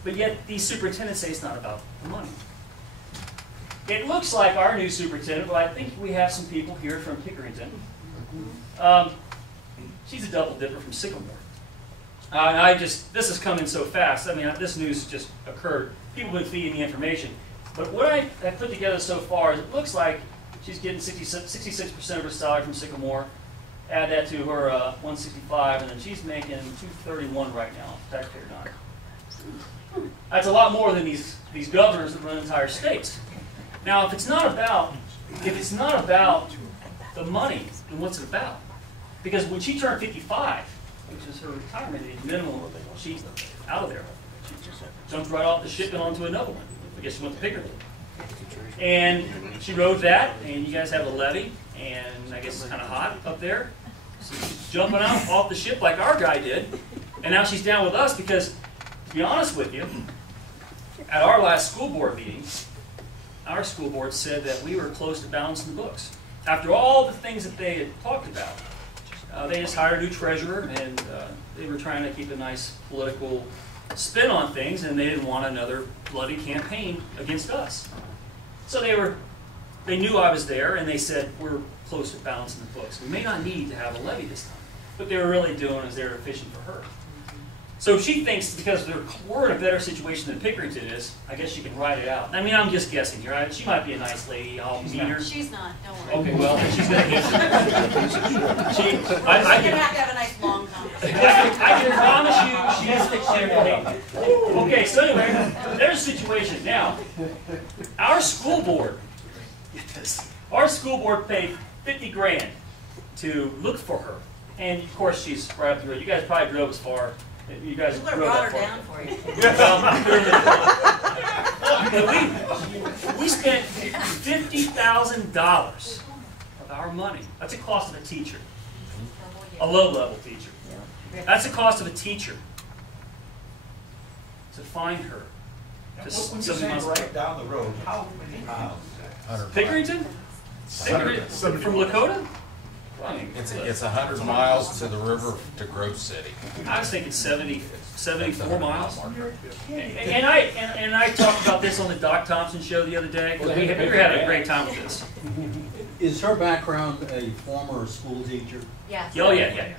But yet these superintendents say it's not about the money. It looks like our new superintendent, but I think we have some people here from Pickerington. She's a double dipper from Sycamore. And this is coming so fast. I mean, this news just occurred. People have been feeding me information. But what I put together so far is it looks like she's getting 66% of her salary from Sycamore. Add that to her 165, and then she's making 231 right now, taxpayer dime. That's a lot more than these governors that run entire states. Now, if it's not about the money, then what's it about? Because when she turned 55, which is her retirement age minimum, she's out of there. She jumped right off the ship and onto another one. I guess she went to Pickerington. And she rode that, and you guys have a levee, and I guess it's kind of hot up there. So she's jumping out off the ship like our guy did, and now she's down with us because, to be honest with you, at our last school board meeting, our school board said that we were close to balancing the books. After all the things that they had talked about, they just hired a new treasurer, and they were trying to keep a nice political spin on things, and they didn't want another bloody campaign against us. So they knew I was there, and they said, we're close to balancing the books. We may not need to have a levy this time. What they were really doing is they were fishing for her. So she thinks because we're in a better situation than Pickerington is, I guess she can ride it out. I mean, I'm just guessing here. She might be a nice lady. I'll meet her. She's not, don't worry. Okay, well, then she's going to get You're going to have a nice long conversation. I can promise you she's champagne. Okay, so anyway, there's a situation. Now, our school board paid 50 grand to look for her. And of course, she's right up the road. You guys probably drove as far. You guys We would have drove brought that her far. down for you. We spent $50,000 of our money. That's the cost of a teacher, a low-level teacher. That's the cost of a teacher to find her. When you say right down the road, how many miles is that? Pickerington? From Lakota? It's 100 miles to the river to Grove City. I was thinking 74 miles. And I talked about this on the Doc Thompson show the other day. We were having a great time with this. Is her background a former school teacher? Yes. Oh, yeah.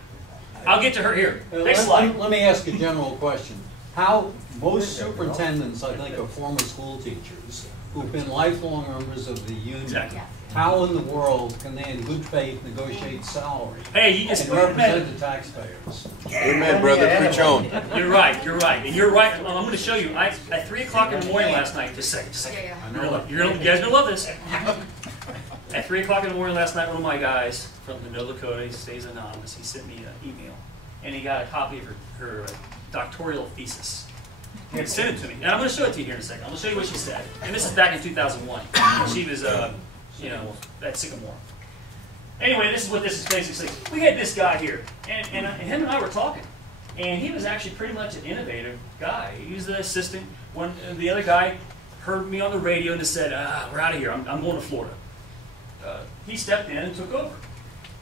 I'll get to her here. Next Let slide. me ask a general question. Most superintendents, I think, are former school teachers who've been lifelong members of the union. Exactly. How in the world can they, in good faith, negotiate salary Hey, you just and represent the taxpayers? Amen, brother. Preach on. You're right. And you're right. I'm going to show you. At 3 o'clock in the morning last night, just a second. You guys are going to love this. At 3 o'clock in the morning last night, one of my guys from the North Dakota, he stays anonymous, he sent me an email. And he got a copy of her doctoral thesis. He had sent it to me. And I'm going to show it to you here in a second. I'm going to show you what she said. And this is back in 2001. She was, at Sycamore. Anyway, this is what this is basically. We had this guy here, and him and I were talking. And he was actually pretty much an innovative guy. He was the assistant. When the other guy heard me on the radio and just said, we're out of here. I'm going to Florida. He stepped in and took over.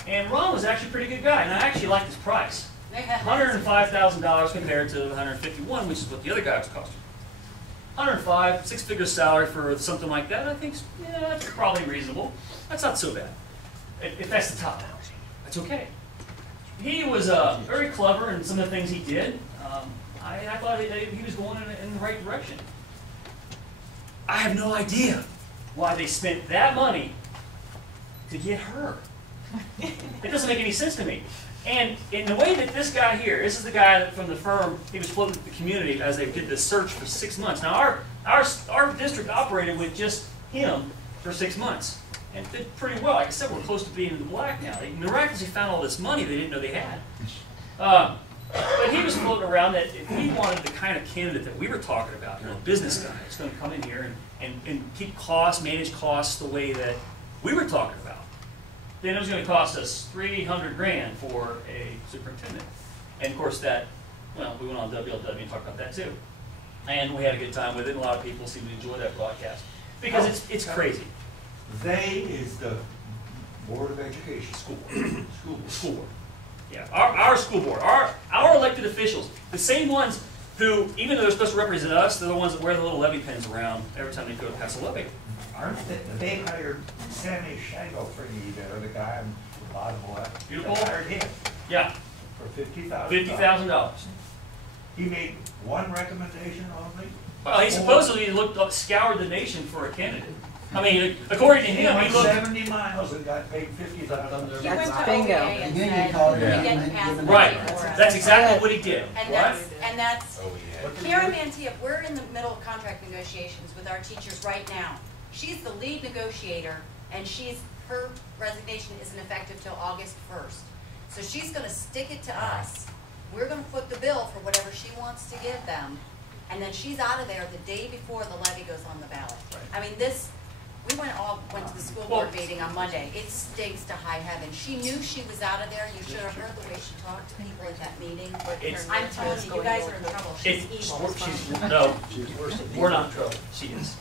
And Ron was actually a pretty good guy, and I actually liked his price. $105,000 compared to $151,000, which is what the other guy was costing. $105,000, 6-figure salary for something like that, I think, that's probably reasonable. That's not so bad. If that's the top, that's okay. he was very clever in some of the things he did. I thought he was going in the right direction. I have no idea why they spent that money to get her. It doesn't make any sense to me. And in the way that this guy here, this is the guy from the firm, he was floating to the community as they did this search for 6 months. Now our district operated with just him for 6 months and did pretty well. Like I said, we're close to being in the black now. They miraculously found all this money they didn't know they had. But he was floating around that if he wanted the kind of candidate that we were talking about, a business guy that's going to come in here and keep costs, manage costs the way that we were talking about, then it was going to cost us $300,000 for a superintendent. And of course we went on WLW and talked about that too. And we had a good time with it, and a lot of people seem to enjoy that broadcast. Because it's crazy. They is the Board of Education. School board. Yeah, our school board, our elected officials, the same ones who, even though they're supposed to represent us, they're the ones that wear the little levy pins around every time they go to pass a levy. Aren't they hired Sammy Shango for the guy on the bottom left? Beautiful. They hired him Yeah. for $50,000. $50,000. He made one recommendation only? Well, he supposedly scoured the nation for a candidate. I mean, according to him, he looked 70 miles and got paid $50,000. He went to bingo and said, we get to pass the right. money for us. That's exactly what he did. And that's, Karen Mantilla, we're in the middle of contract negotiations with our teachers right now. She's the lead negotiator, and her resignation isn't effective till August 1st. So she's gonna stick it to us. We're gonna foot the bill for whatever she wants to give them, and then she's out of there the day before the levy goes on the ballot. I mean, we went to the school board meeting on Monday. It stinks to high heaven. She knew she was out of there. You should have heard the way she talked to people at that meeting. I'm telling you, you guys are in trouble. She's evil. No, we're not in trouble. She is.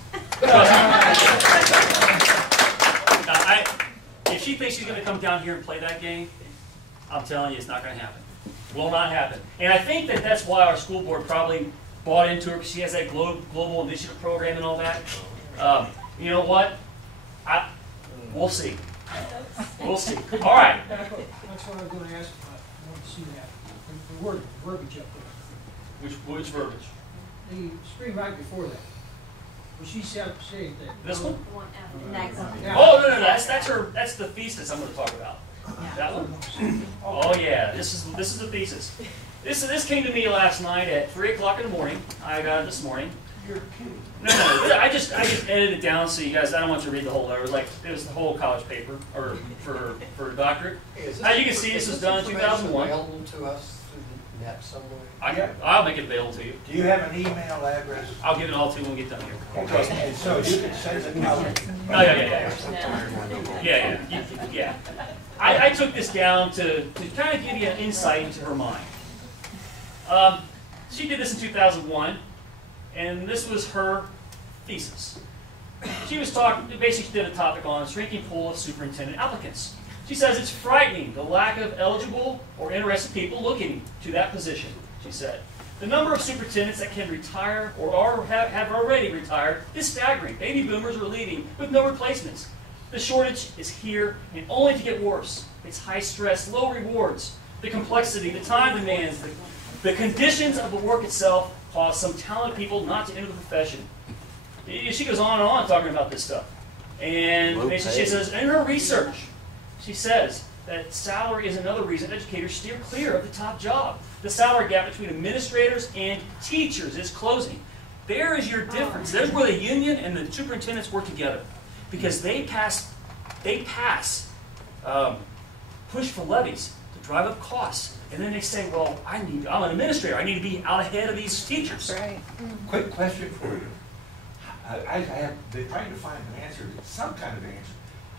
If she thinks she's going to come down here and play that game, I'm telling you, it's not going to happen. Will not happen. And I think that's why our school board probably bought into her, because she has that global initiative program and all that. You know what? We'll see. We'll see. All right. That's what I was going to ask about. I want to see that. The verbiage up there. Which verbiage? The screen right before that. Well, she said that. This one? Next. Yeah. Oh, no. That's the thesis I'm going to talk about. That one? Oh yeah, this is the thesis. This came to me last night at 3 o'clock in the morning. I got it this morning. You're kidding. No, I just edited it down so you guys. I don't want you to read the whole letter. It was the whole college paper, or for a doctorate. As you can see, this was done in 2001. Available to us through the net somewhere? I'll make it available to you. Do you have an email address? I'll give it all to you when we get done here. Okay, and so you can send it out. Oh yeah. I took this down to kind of give you an insight into her mind. She did this in 2001. And this was her thesis. She was basically did a topic on shrinking pool of superintendent applicants. She says it's frightening, the lack of eligible or interested people looking to that position, she said. The number of superintendents that can retire or have already retired is staggering. Baby boomers are leaving with no replacements. The shortage is here and only to get worse. It's high stress, low rewards, the complexity, the time demands, the conditions of the work itself cause some talented people not to enter the profession. She goes on and on talking about this stuff. And she says, in her research, she says that salary is another reason educators steer clear of the top job. The salary gap between administrators and teachers is closing. There is your difference. There's where the union and the superintendents work together. Because they push for levies to drive up costs. And then they say, well, I'm an administrator. I need to be out ahead of these teachers. Right. Quick question for you. I have been trying to find an answer, some kind of answer.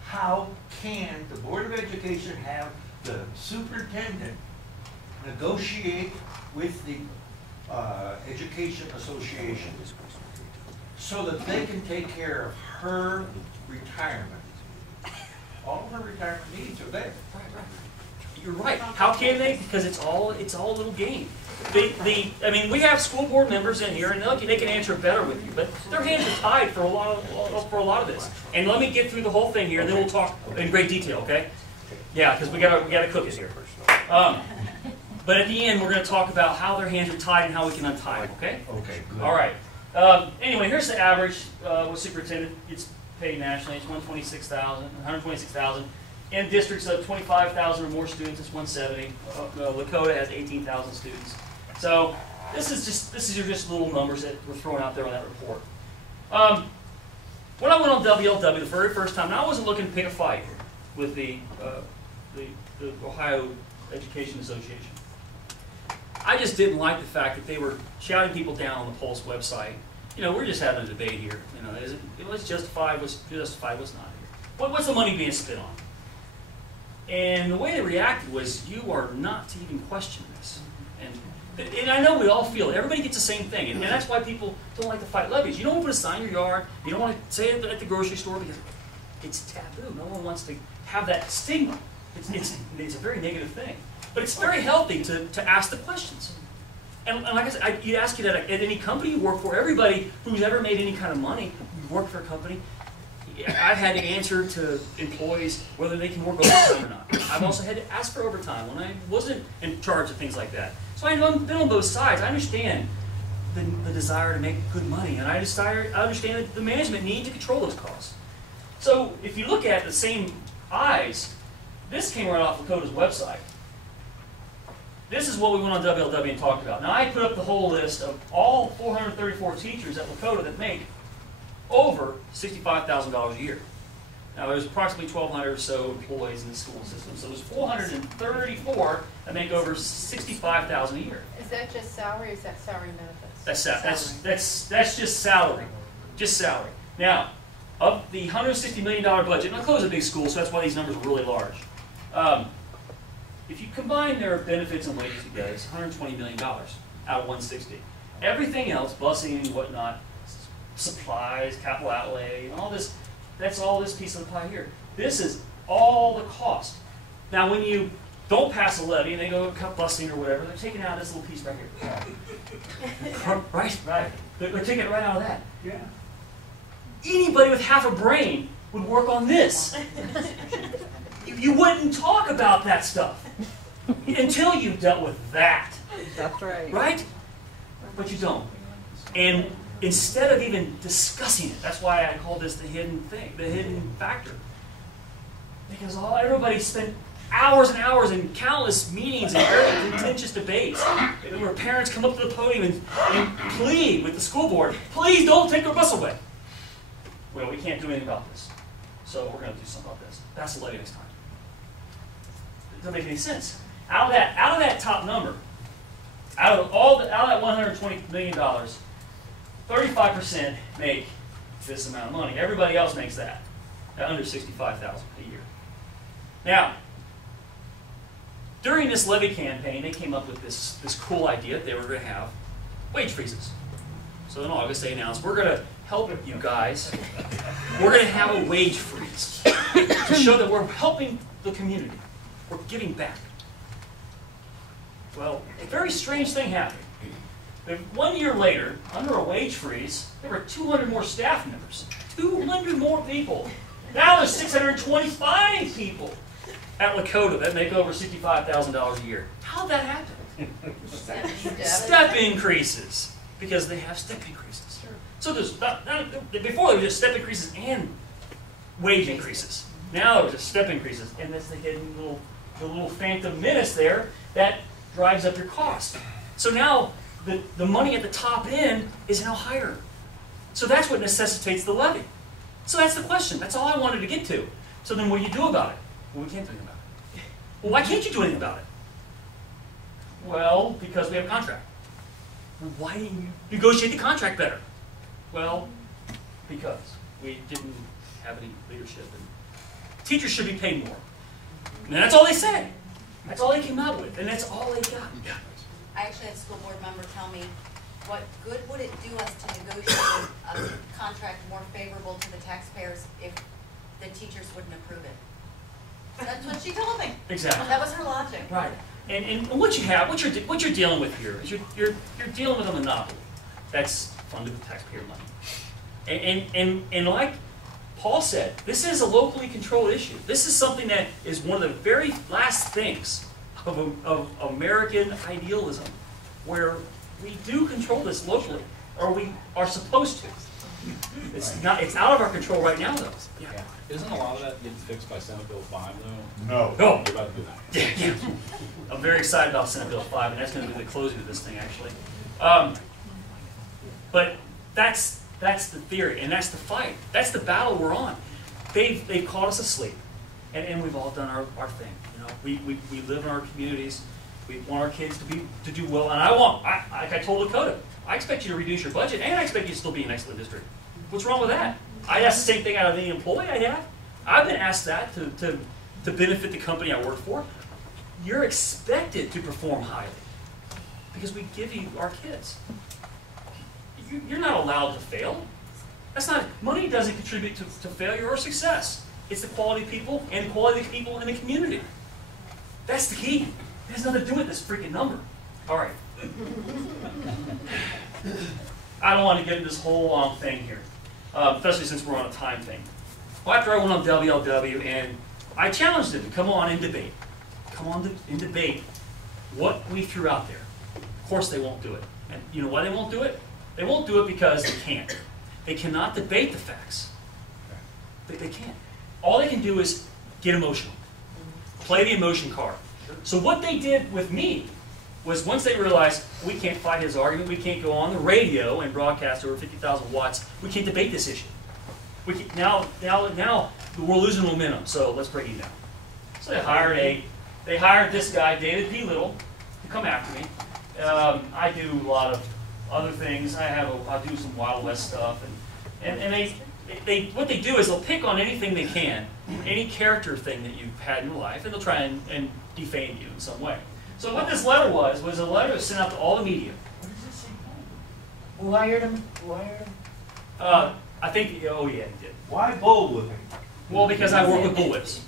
How can the Board of Education have the superintendent negotiate with the Education Association so that they can take care of her retirement? All of her retirement needs are there. You're right. How can they? Because it's all a little game. I mean, we have school board members in here, and they can answer better with you, but their hands are tied for a lot of this. And let me get through the whole thing here, and then we'll talk in great detail. Okay? Yeah, because we gotta cook it here. But at the end, we're going to talk about how their hands are tied and how we can untie them, okay? Okay, good. All right. Anyway, here's the average with superintendent. It's paid nationally. It's 126,000. In districts of 25,000 or more students, it's 170. Lakota has 18,000 students. So this is just little numbers that were thrown out there on that report. When I went on WLW the very first time, now I wasn't looking to pick a fight with the Ohio Education Association. I just didn't like the fact that they were shouting people down on the Pulse website. You know, we're just having a debate here. You know, what's justified, what's justified, what's not here. What's the money being spent on? And the way they reacted was, you are not to even question this. And I know we all feel it. Everybody gets the same thing. And that's why people don't like to fight levies. You don't want to put a sign in your yard. You don't want to say it at the grocery store because it's taboo. No one wants to have that stigma. It's a very negative thing. But it's very healthy to ask the questions. And like I said, you ask it at any company you work for. Everybody who's ever made any kind of money, you work for a company, I've had to answer to employees whether they can work overtime or not. I've also had to ask for overtime when I wasn't in charge of things like that. So I've been on both sides. I understand the desire to make good money, and I understand the management need to control those costs. So if you look at the same eyes, this came right off Lakota's website. This is what we went on WLW and talked about. Now I put up the whole list of all 434 teachers at Lakota that make over $65,000 a year. Now there's approximately 1,200 or so employees in the school system, so there's 434 that make over $65,000 a year. Is that just salary, or is that salary and benefits? That's just salary, just salary. Now, of the $160 million budget, and Lakota's a big school, so that's why these numbers are really large. If you combine their benefits and wages together, it's $120 million out of 160. Everything else, busing and whatnot, supplies, capital outlay, and all this, that's all this piece of the pie here. This is all the cost. Now, when you don't pass a levy and they go cut busing or whatever, they're taking out this little piece right here. Right. They're taking it right out of that. Yeah. Anybody with half a brain would work on this. You wouldn't talk about that stuff until you dealt with that. That's right. Right? But you don't. And instead of even discussing it, that's why I call this the hidden thing, the hidden factor. Because everybody spent hours and hours in countless meetings and very contentious debates where parents come up to the podium and plead with the school board, please don't take our bus away. Well, we can't do anything about this. So we're going to do something about this. Pass the levy next time. It doesn't make any sense. Out of that top number, out of that $120 million, 35% make this amount of money. Everybody else makes that, at under $65,000 a year. Now, during this levy campaign, they came up with this cool idea that they were going to have wage freezes. So in August, they announced, we're going to help you guys. We're going to have a wage freeze to show that we're helping the community. We're giving back. Well, a very strange thing happened. 1 year later, under a wage freeze, there were 200 more staff members. 200 more people. Now there's 625 people at Lakota that make over $65,000 a year. How'd that happen? Step increases. Because they have step increases. So there's before there was just step increases and wage increases. Now there's just step increases. And that's the hidden little phantom menace there that drives up your cost. So now the money at the top end is now higher. So that's what necessitates the levy. So that's the question. That's all I wanted to get to. So then what do you do about it? Well, we can't do anything about it. Well, why can't you do anything about it? Well, because we have a contract. Well, why didn't you negotiate the contract better? Well, because we didn't have any leadership. And teachers should be paid more. And that's all they said. That's all they came out with. And that's all they got. I actually had a school board member tell me, what good would it do us to negotiate a contract more favorable to the taxpayers if the teachers wouldn't approve it? That's what she told me. Exactly. That was her logic. Right. And what you have, what you're dealing with here is you're dealing with a monopoly that's funded with taxpayer money. And like Paul said, this is a locally controlled issue. This is something that is one of the very last things of American idealism where we do control this locally, or we are supposed to. It's out of our control right now, though. Yeah. Isn't a lot of that getting fixed by Senate Bill 5, though? No. No. You're about to do that. Yeah. I'm very excited about Senate Bill 5, and that's going to be the closing of this thing, actually. But that's the theory, and that's the fight. That's the battle we're on. They've caught us asleep, and we've all done our thing. You know, we live in our communities. We want our kids to do well, and like I told Lakota, I expect you to reduce your budget, and I expect you to still be an excellent district. What's wrong with that? I'd ask the same thing out of any employee I'd have. I've been asked that to benefit the company I work for. You're expected to perform highly because we give you our kids. You're not allowed to fail. That's not, money doesn't contribute to failure or success. It's the quality of people and the quality of the people in the community. That's the key. It has nothing to do with this freaking number. All right. I don't want to get into this whole long thing here, especially since we're on a time thing. Well, after I went on WLW and I challenged them to come on and debate. Come on and debate what we threw out there. Of course they won't do it. And you know why they won't do it? They won't do it because they can't. They cannot debate the facts. They can't. All they can do is get emotional. Play the emotion card. So what they did with me was once they realized we can't fight his argument, we can't go on the radio and broadcast over 50,000 watts, we can't debate this issue. Now we're losing momentum, so let's break it down. So they hired this guy, David P. Little, to come after me. I do a lot of other things. I do some Wild West stuff, and what they do is they'll pick on anything they can, any character thing that you've had in your life, and they'll try and defame you in some way. So what this letter was a letter that was sent out to all the media. Who hired him? I think, oh yeah, he did. Why bullwhipping? Well, because I work with bullwhips.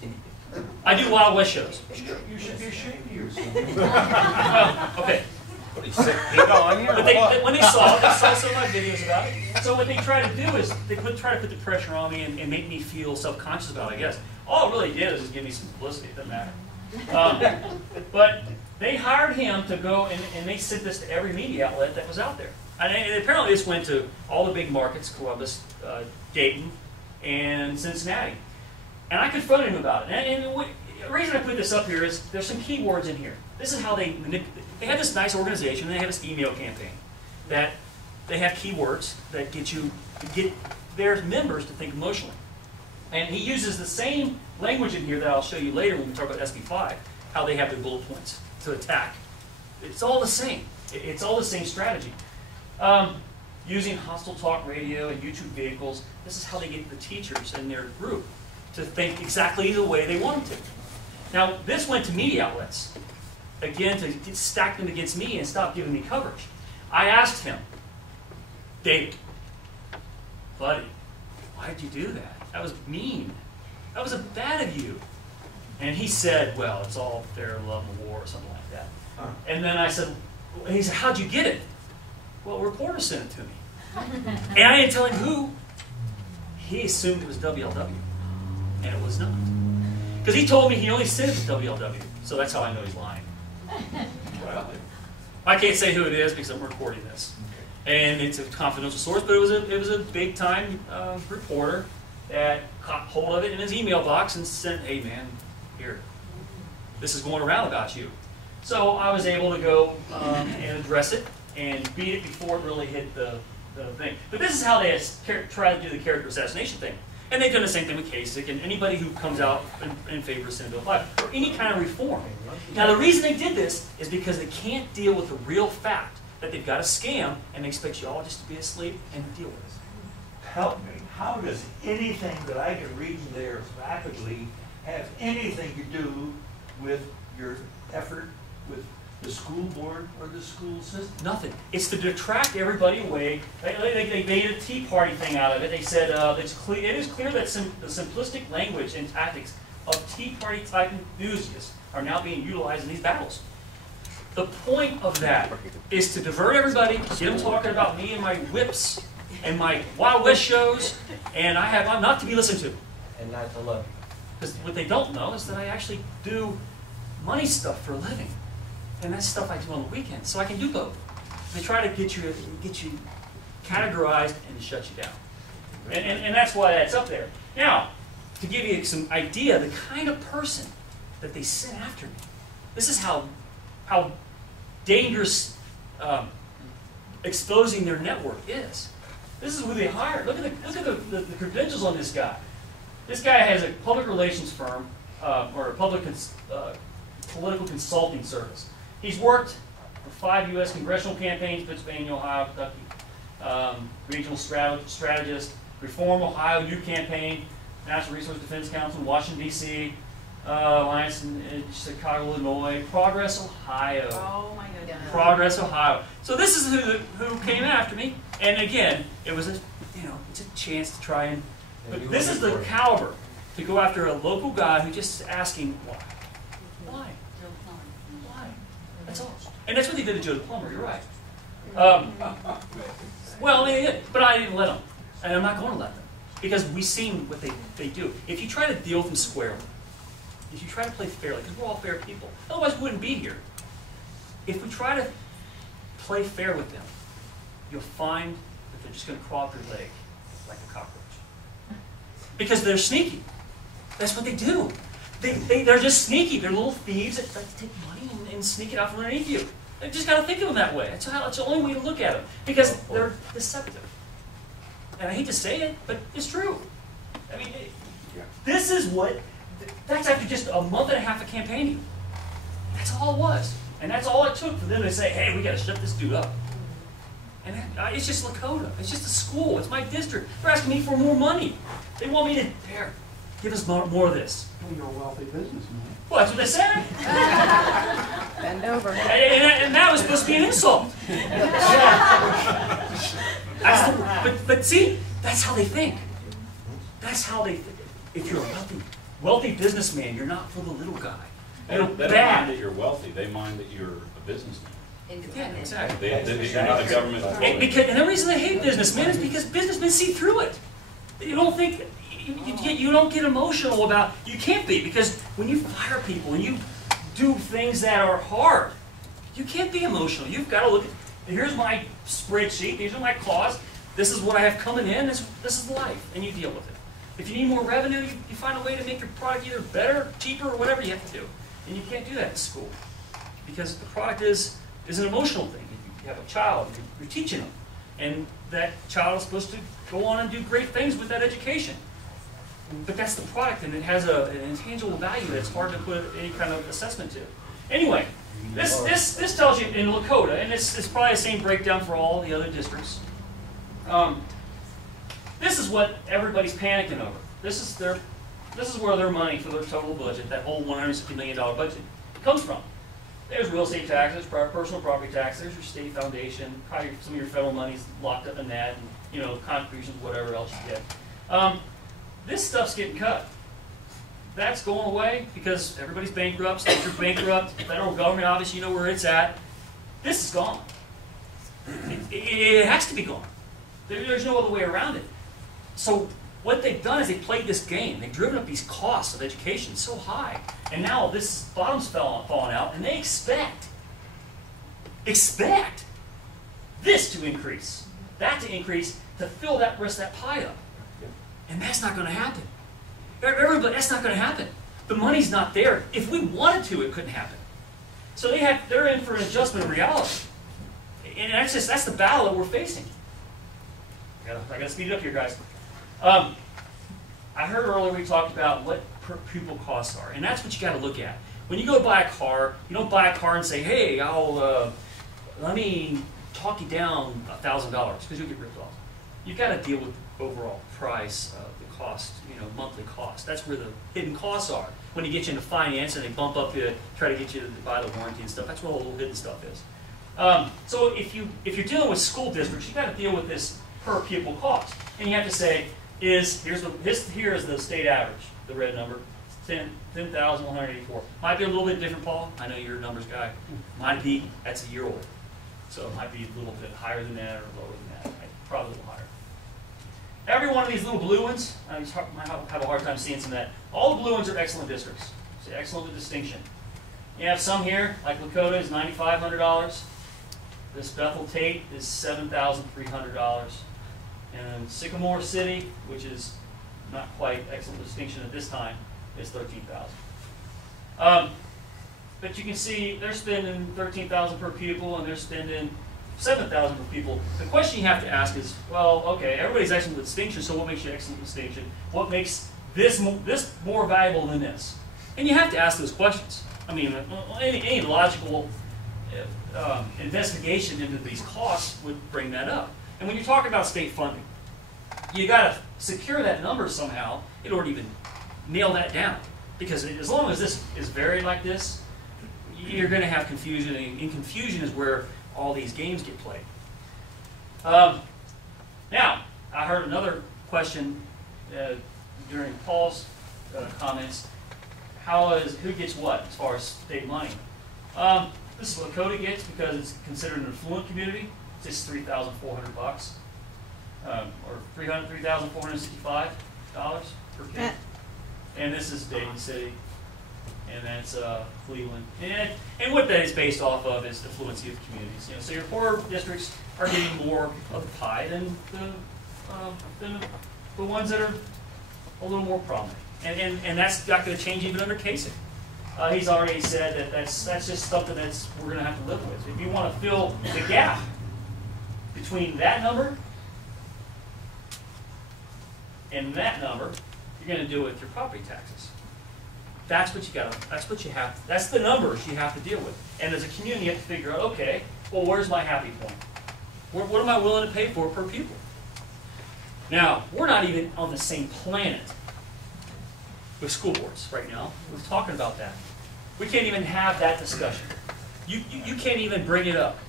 I do Wild West shows. You should be ashamed of yourself. Well, okay. But when they saw some of my videos about it. So what they try to do is they try to put the pressure on me and make me feel self-conscious about it, I guess. All it really did is just give me some publicity. It doesn't matter. But they hired him to go and they sent this to every media outlet that was out there. And apparently this went to all the big markets, Columbus, Dayton, and Cincinnati. And I confronted him about it. And the reason I put this up here is there's some keywords in here. This is how they manipulate. They have this nice organization, they have this email campaign that they have keywords that get their members to think emotionally. And he uses the same language in here that I'll show you later when we talk about SB5, how they have their bullet points to attack. It's all the same. It's all the same strategy. Using hostile talk radio and YouTube vehicles, this is how they get the teachers in their group to think exactly the way they want them to. Now, this went to media outlets, again, to stack them against me and stop giving me coverage. I asked him, David, buddy, why did you do that? That was mean. That was bad of you. And he said, well, it's all fair love and war or something like that. And then I said, he said, how'd you get it? Well, a reporter sent it to me. And I didn't tell him who. He assumed it was WLW. And it was not. Because he told me he only sent it to WLW. So that's how I know he's lying. Well, I can't say who it is because I'm recording this. And it's a confidential source, but it was a big-time reporter that caught hold of it in his email box and sent, hey man, here, this is going around about you. So I was able to go and address it and beat it before it really hit the thing. But this is how they try to do the character assassination thing. And they've done the same thing with Kasich and anybody who comes out in favor of Senate Bill 5 or any kind of reform. Now the reason they did this is because they can't deal with the real fact that they've got a scam and they expect you all just to be asleep and deal with it. Help me. How does anything that I can read there rapidly have anything to do with your effort with the school board or the school system? Nothing. It's to detract everybody away. They made a Tea Party thing out of it. They said it is clear that the simplistic language and tactics of Tea Party type enthusiasts are now being utilized in these battles. The point of that is to divert everybody, get them talking about me and my whips and my Wild West shows, and I'm not to be listened to. And not to love. Because what they don't know is that I actually do money stuff for a living. And that's stuff I do on the weekends, so I can do both. They try to get you categorized and shut you down. And that's why that's up there. Now, to give you some idea, the kind of person that they sent after me, this is how dangerous exposing their network is. This is who they hired. Look at the credentials on this guy. This guy has a public relations firm or a political consulting service. He's worked for 5 U.S. congressional campaigns: Pennsylvania, Ohio, Kentucky, regional strategist, Reform Ohio Youth Campaign, National Resource Defense Council in Washington, D.C., Alliance in Chicago, Illinois, Progress, Ohio. Oh my goodness. Progress, Ohio. So this is who came after me, and again, it was it's a chance to try and. But this is the caliber to go after a local guy who just is asking why. Why? Why? That's all. And that's what they did to Joe the Plumber. You're right. Well, they did, but I didn't let them, and I'm not going to let them because we've seen what they do. If you try to deal with them squarely, if you try to play fairly, because we're all fair people, otherwise we wouldn't be here. If we try to play fair with them, you'll find that they're just going to crawl up your leg like a cockroach. Because they're sneaky. That's what they do. They're just sneaky. They're little thieves that like to take money and sneak it out from underneath you. You just got to think of them that way. That's the only way to look at them. Because they're deceptive. And I hate to say it, but it's true. I mean, this is what, that's after just a month and a half of campaigning. That's all it was. And that's all it took for them to say, hey, we got to shut this dude up. And it's just Lakota. It's just a school. It's my district. They're asking me for more money. They want me to, there, give us more of this. Well, you're a wealthy businessman. Well, that's what they said. Bend over. And that was supposed to be an insult. But see, that's how they think. That's how they think. If you're a wealthy businessman, you're not for the little guy. They don't mind that you're wealthy. They mind that you're a businesman. Yeah, exactly. You're not a government employee. And the reason they hate businessmen is because businessmen see through it. You don't think, you don't get emotional about, you can't be, because when you fire people and you do things that are hard, you can't be emotional. You've got to look at, here's my spreadsheet, these are my costs, this is what I have coming in, this is life, and you deal with it. If you need more revenue, you find a way to make your product either better, cheaper, or whatever you have to do. And you can't do that in school, because the product is an emotional thing. You have a child, you're teaching them, and that child is supposed to go on and do great things with that education. But that's the product, and it has an intangible value that's hard to put any kind of assessment to. Anyway, this tells you in Lakota, and it's probably the same breakdown for all the other districts. This is what everybody's panicking over. This is where their money for their total budget, that whole $160 million budget, comes from. There's real estate taxes, personal property tax, there's your state foundation, probably some of your federal money's locked up in that, and contributions, whatever else you get. This stuff's getting cut. That's going away because everybody's bankrupt, states are bankrupt, federal government, obviously you know where it's at. This is gone. It has to be gone. There's no other way around it. So what they've done is they've played this game. They've driven up these costs of education so high. And now this bottom's falling out, and they expect this to increase, that to increase, to fill that rest of that pie up. And that's not going to happen. Everybody, that's not going to happen. The money's not there. If we wanted to, it couldn't happen. So they're in for an adjustment of reality. And that's the battle that we're facing. I got to speed it up here, guys. I heard earlier we talked about what per pupil costs are, and that's what you got to look at. When you go buy a car, you don't buy a car and say, "Hey, let me talk you down $1,000," because you'll get ripped off. You've got to deal with the overall price of the cost, monthly cost. That's where the hidden costs are. When you get you into finance and they bump up try to get you to buy the warranty and stuff, that's where all the little hidden stuff is. So if you're dealing with school districts, you've got to deal with this per pupil cost, and you have to say, here is the state average, the red number, 10,184. Might be a little bit different, Paul. I know you're a numbers guy. Might be, that's a year old. So it might be a little bit higher than that or lower than that. Probably a little higher. Every one of these little blue ones, I have a hard time seeing some of that. All the blue ones are excellent districts. It's excellent with distinction. You have some here, like Lakota is $9,500. This Bethel Tate is $7,300. And Sycamore City, which is not quite excellent distinction at this time, is $13,000. But you can see they're spending $13,000 per pupil, and they're spending $7,000 per pupil. The question you have to ask is, well, okay, everybody's excellent with distinction, so what makes you excellent with distinction? What makes this more valuable than this? And you have to ask those questions. I mean, any logical investigation into these costs would bring that up. And when you're talking about state funding, you got to secure that number somehow in order to even nail that down. Because as long as this is varied like this, you're going to have confusion, and confusion is where all these games get played. Now, I heard another question during Paul's comments. Who gets what as far as state money? This is what Lakota gets because it's considered an affluent community. It's just $3,400, or $3,465 per kid. And this is Dayton City, and that's Cleveland. And what that is based off of is the affluency of communities. So your poorer districts are getting more of the pie than the ones that are a little more prominent. And that's not going to change even under Kasich. He's already said that that's just something we're going to have to live with. If you want to fill the gap between that number and that number, you're going to do it with your property taxes. That's what you got. That's what you have. That's the numbers you have to deal with. And as a community, you have to figure out, okay, well, where's my happy point? What am I willing to pay for per pupil? Now, we're not even on the same planet with school boards right now. We're talking about that. We can't even have that discussion. You can't even bring it up.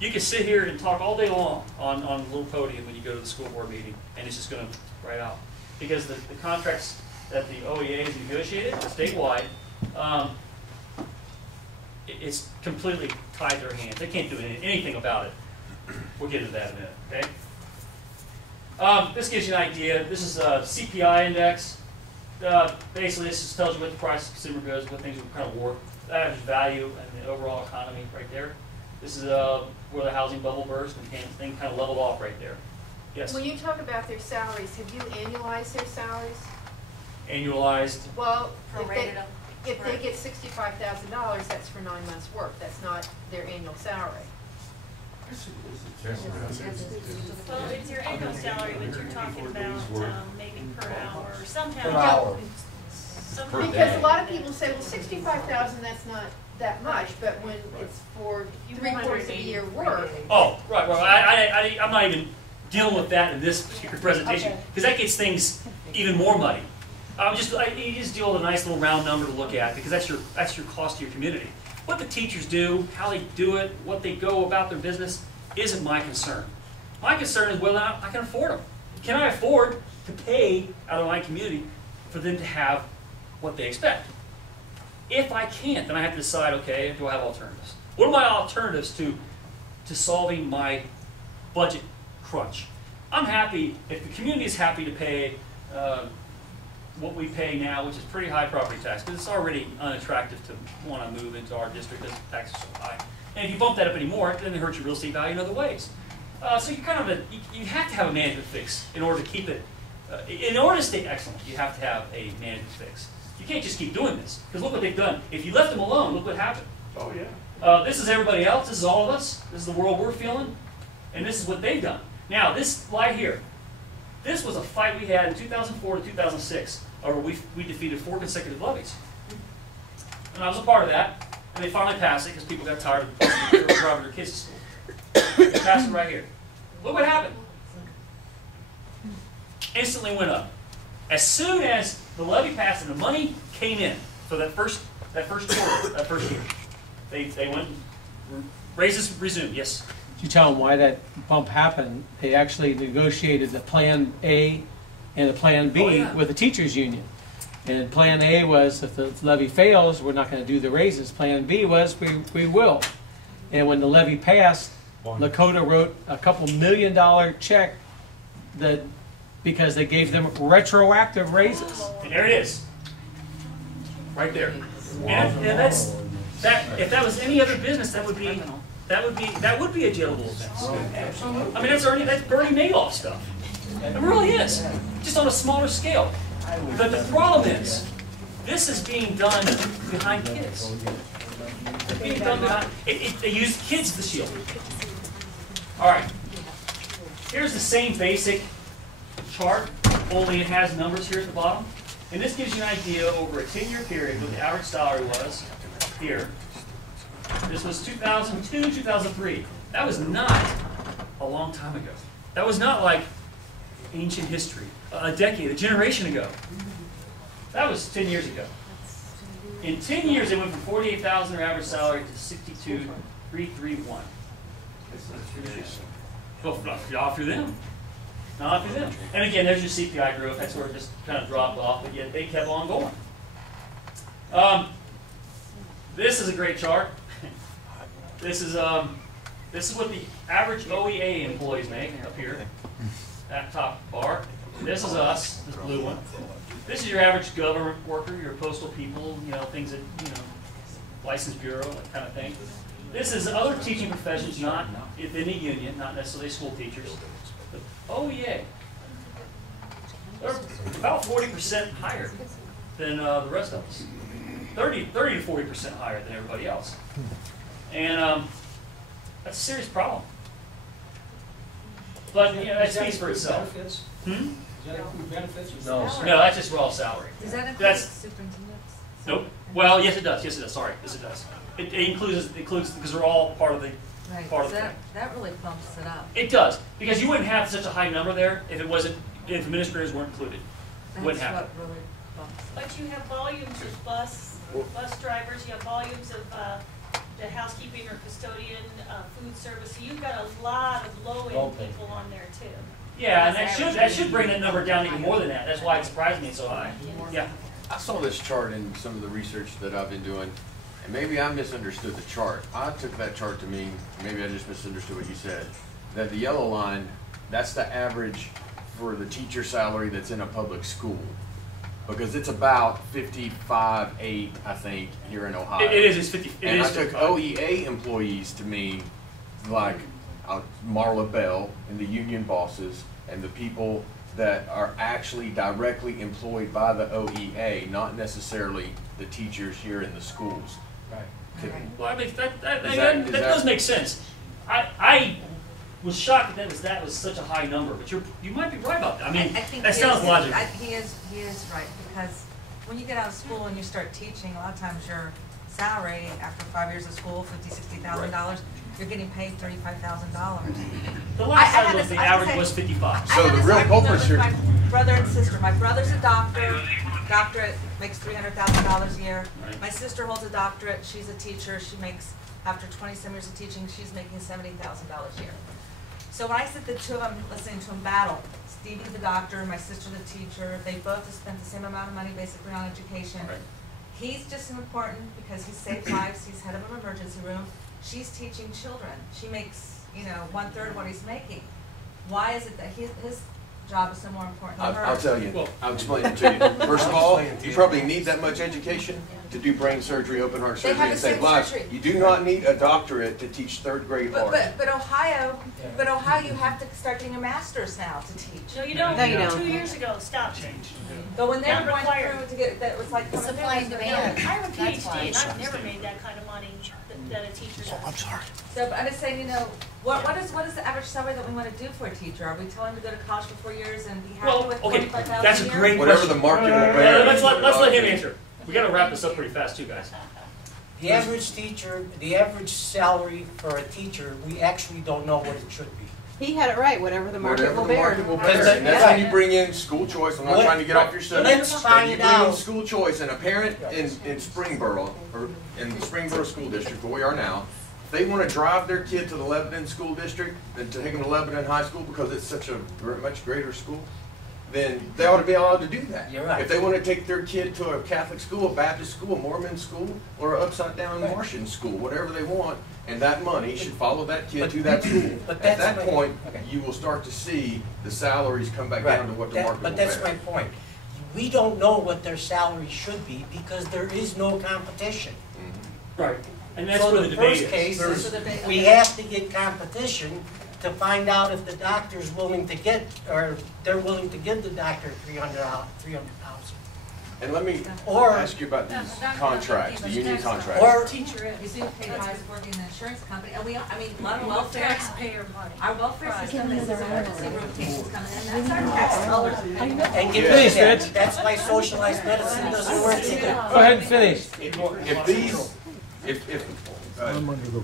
You can sit here and talk all day long on a little podium when you go to the school board meeting, and it's just going to right out. Because the contracts that the OEA has negotiated statewide, it's completely tied their hands. They can't do anything about it. We'll get into that in a minute, okay? This gives you an idea. This is a CPI index. Basically, this just tells you what the price of consumer goods, what things are kind of worth, average value, and the overall economy right there. This is where the housing bubble burst and things kind of leveled off right there. Yes? When you talk about their salaries, have you annualized their salaries? Annualized? Well, Prorated. if they get $65,000, that's for 9 months' work. That's not their annual salary. Well, it's your annual salary, but you're talking about maybe per hour or somehow. Per hour. Because a lot of people say, well, $65,000, that's not that much, but when it's for 3/4 of a year work. Oh, right. I'm not even dealing with that in this particular presentation, because that gets things even more muddy. You just deal with a nice little round number to look at, because that's your cost to your community. What the teachers do, how they do it, what they go about their business, isn't my concern. My concern is whether or not I can afford them. Can I afford to pay out of my community for them to have what they expect? If I can't, then I have to decide, okay, do I have alternatives? What are my alternatives to solving my budget crunch? I'm happy, if the community is happy to pay what we pay now, which is pretty high property tax, because it's already unattractive to want to move into our district because the taxes are so high. And if you bump that up anymore, then it hurts your real estate value in other ways. So you you have to have a management fix in order to keep it. In order to stay excellent, you have to have a management fix. You can't just keep doing this, because look what they've done. If you left them alone, look what happened. Oh, yeah. This is everybody else. This is all of us. This is the world we're feeling. And this is what they've done. Now, this right here, this was a fight we had in 2004 to 2006, where we defeated 4 consecutive levies. And I was a part of that. And they finally passed it because people got tired of driving their kids to school. They passed it right here. Look what happened. Instantly went up. As soon as the levy passed and the money came in for that first quarter, that first year, they went, raises resumed, yes? Did you tell them why that bump happened? They actually negotiated the Plan A and the Plan B with the teachers union. And Plan A was, if the levy fails, we're not going to do the raises. Plan B was, we will. And when the levy passed, Lakota wrote a couple $1 million check because they gave them retroactive raises. And there it is. Right there. And that's if that was any other business, that would be a jailable offense. I mean, that's Bernie Madoff stuff. It really is, just on a smaller scale. But the problem is, this is being done behind kids. It's being done behind. They use kids as the shield. All right. Here's the same basic chart, only it has numbers here at the bottom. And this gives you an idea over a 10-year period what the average salary was here. This was 2002, 2003. That was not a long time ago. That was not like ancient history, a decade, a generation ago. That was 10 years ago. In 10 years, it went from 48,000 their average salary to 62,331. Well, not through them. Not through them. And again, there's your CPI growth. That's where it just kind of dropped off, but yet they kept on going. This is a great chart. This is what the average OEA employees make up here. That top bar. This is us, this blue one. This is your average government worker, your postal people, things that, license bureau, that kind of thing. This is other teaching professions, not within the union, not necessarily school teachers. But OEA, they're about 40% higher than the rest of us. 30 to 40% higher than everybody else. And that's a serious problem. But that speaks for itself. Benefits? Hmm? Does that include benefits? No, that's just raw salary. Does that include That's- superintendents? Nope. Well, yes, it does. Yes, it does. Sorry, yes, it does. It includes because they're all part of the Right, part of so the thing. that really bumps it up. It does, because you wouldn't have such a high number there if if administrators weren't included. Wouldn't That's happen. what really bumps it up. But you have volumes of bus drivers, you have volumes of the housekeeping or custodian, food service. So you've got a lot of low-end people on there too. Yeah, and that should bring that number down even more than that. That's why it surprised me so high. Yeah. I saw this chart in some of the research that I've been doing, and maybe I misunderstood the chart. I took that chart to mean, maybe I just misunderstood what you said, that the yellow line, that's the average for the teacher salary that's in a public school. Because it's about 55.8, I think, here in Ohio. It is. It's 50. And I took OEA employees to mean like Marla Bell and the union bosses and the people that are actually directly employed by the OEA, not necessarily the teachers here in the schools. Right. Well, I mean, that does make sense. I was shocked that was such a high number, but you might be right about that. I mean, think that he sounds is- logical. He is right, because when you get out of school and you start teaching, a lot of times your salary after 5 years of school, $50,000, $60,000, you're getting paid $35,000. The last time was the average was 55. So the real culprits here. My brother and sister. My brother's a doctorate, makes $300,000 a year. Right. My sister holds a doctorate. She's a teacher. She makes, after 27 years of teaching, she's making $70,000 a year. So when I sit the two of them listening to them battle, Stevie's the doctor, my sister's a teacher, they both have spent the same amount of money basically on education. Right. He's just as important because he saves lives, he's head of an emergency room. She's teaching children. She makes, 1/3 what he's making. Why is it that his job is so more important than hers? I'll tell you, I'll explain it to you. First of all, you probably need that much education to do brain surgery, open heart They surgery, have and the save same lives. surgery. You do not need a doctorate to teach third grade art. But Ohio, you have to start getting a master's now to teach. No, you don't. No, you don't. 2 years ago, stop. But when they Not were going required. through to get, that was like. Supply and demand. I have a That's PhD why. and I've never made that kind of money that a teacher does. So, but I'm just saying, what is the average salary that we want to do for a teacher? Are we telling them to go to college for 4 years and be happy Well, with okay, $45,000 a year? that's a great Whatever question. the market will bear. Let's let him answer. We got to wrap this up pretty fast, too, guys. The average teacher, the average salary for a teacher, we actually don't know what it should be. He had it right, whatever the market Whatever will the bear. market will bear. And that's when you bring in school choice. I'm not trying to get off your subject. Let's But find you bring in out. school choice, and a parent in Springboro, or in the Springboro School District, where we are now, if they want to drive their kid to the Lebanon School District and to take them to Lebanon High School because it's such a much greater school, then they ought to be allowed to do that. You're right. If they want to take their kid to a Catholic school, a Baptist school, a Mormon school, or an upside down Martian school, whatever they want, and that money should follow that kid to that school. But At that's that my- point, okay. you will start to see the salaries come back down to what the market will But that's bear. my point. We don't know what their salary should be because there is no competition. Right, and that's So where the debate first case is. is, we have to get competition to find out if the doctor's willing to get, or they're willing to give the doctor $300,000. And let me Or- ask you about these contracts, the union contracts. Or Teacher is, we do pay guys working in the insurance company, and we, I mean, a lot of welfare. Taxpayer money. Our welfare Right. system is emergency rotations coming in, that's our tax dollars. and get Finish, paid Rich. that. That's why socialized medicine doesn't work either. Go ahead and finish. If these, if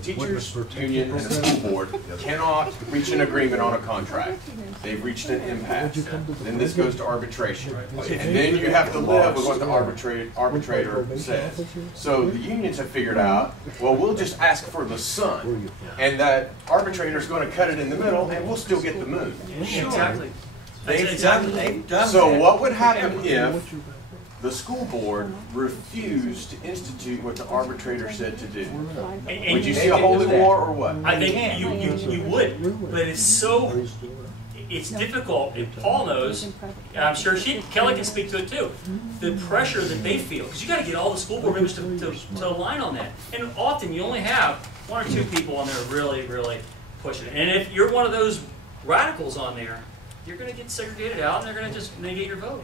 teachers union and the school board cannot reach an agreement on a contract, they've reached an impasse, then this goes to arbitration. And then you have to live with what the arbitrator says. So the unions have figured out, well, we'll just ask for the sun, and that arbitrator's gonna cut it in the middle, and we'll still get the moon. Exactly. They've done So that. what would happen if the school board refused to institute what the arbitrator said to do? And Would you see a holy war or what? I think you would, but it's so, it's difficult, and Paul knows, and I'm sure Kelly can speak to it too, the pressure that they feel, because you gotta get all the school board members to align on that. And often you only have one or two people on there really, really pushing it. And if you're one of those radicals on there, you're gonna get segregated out, and they're gonna just negate your vote.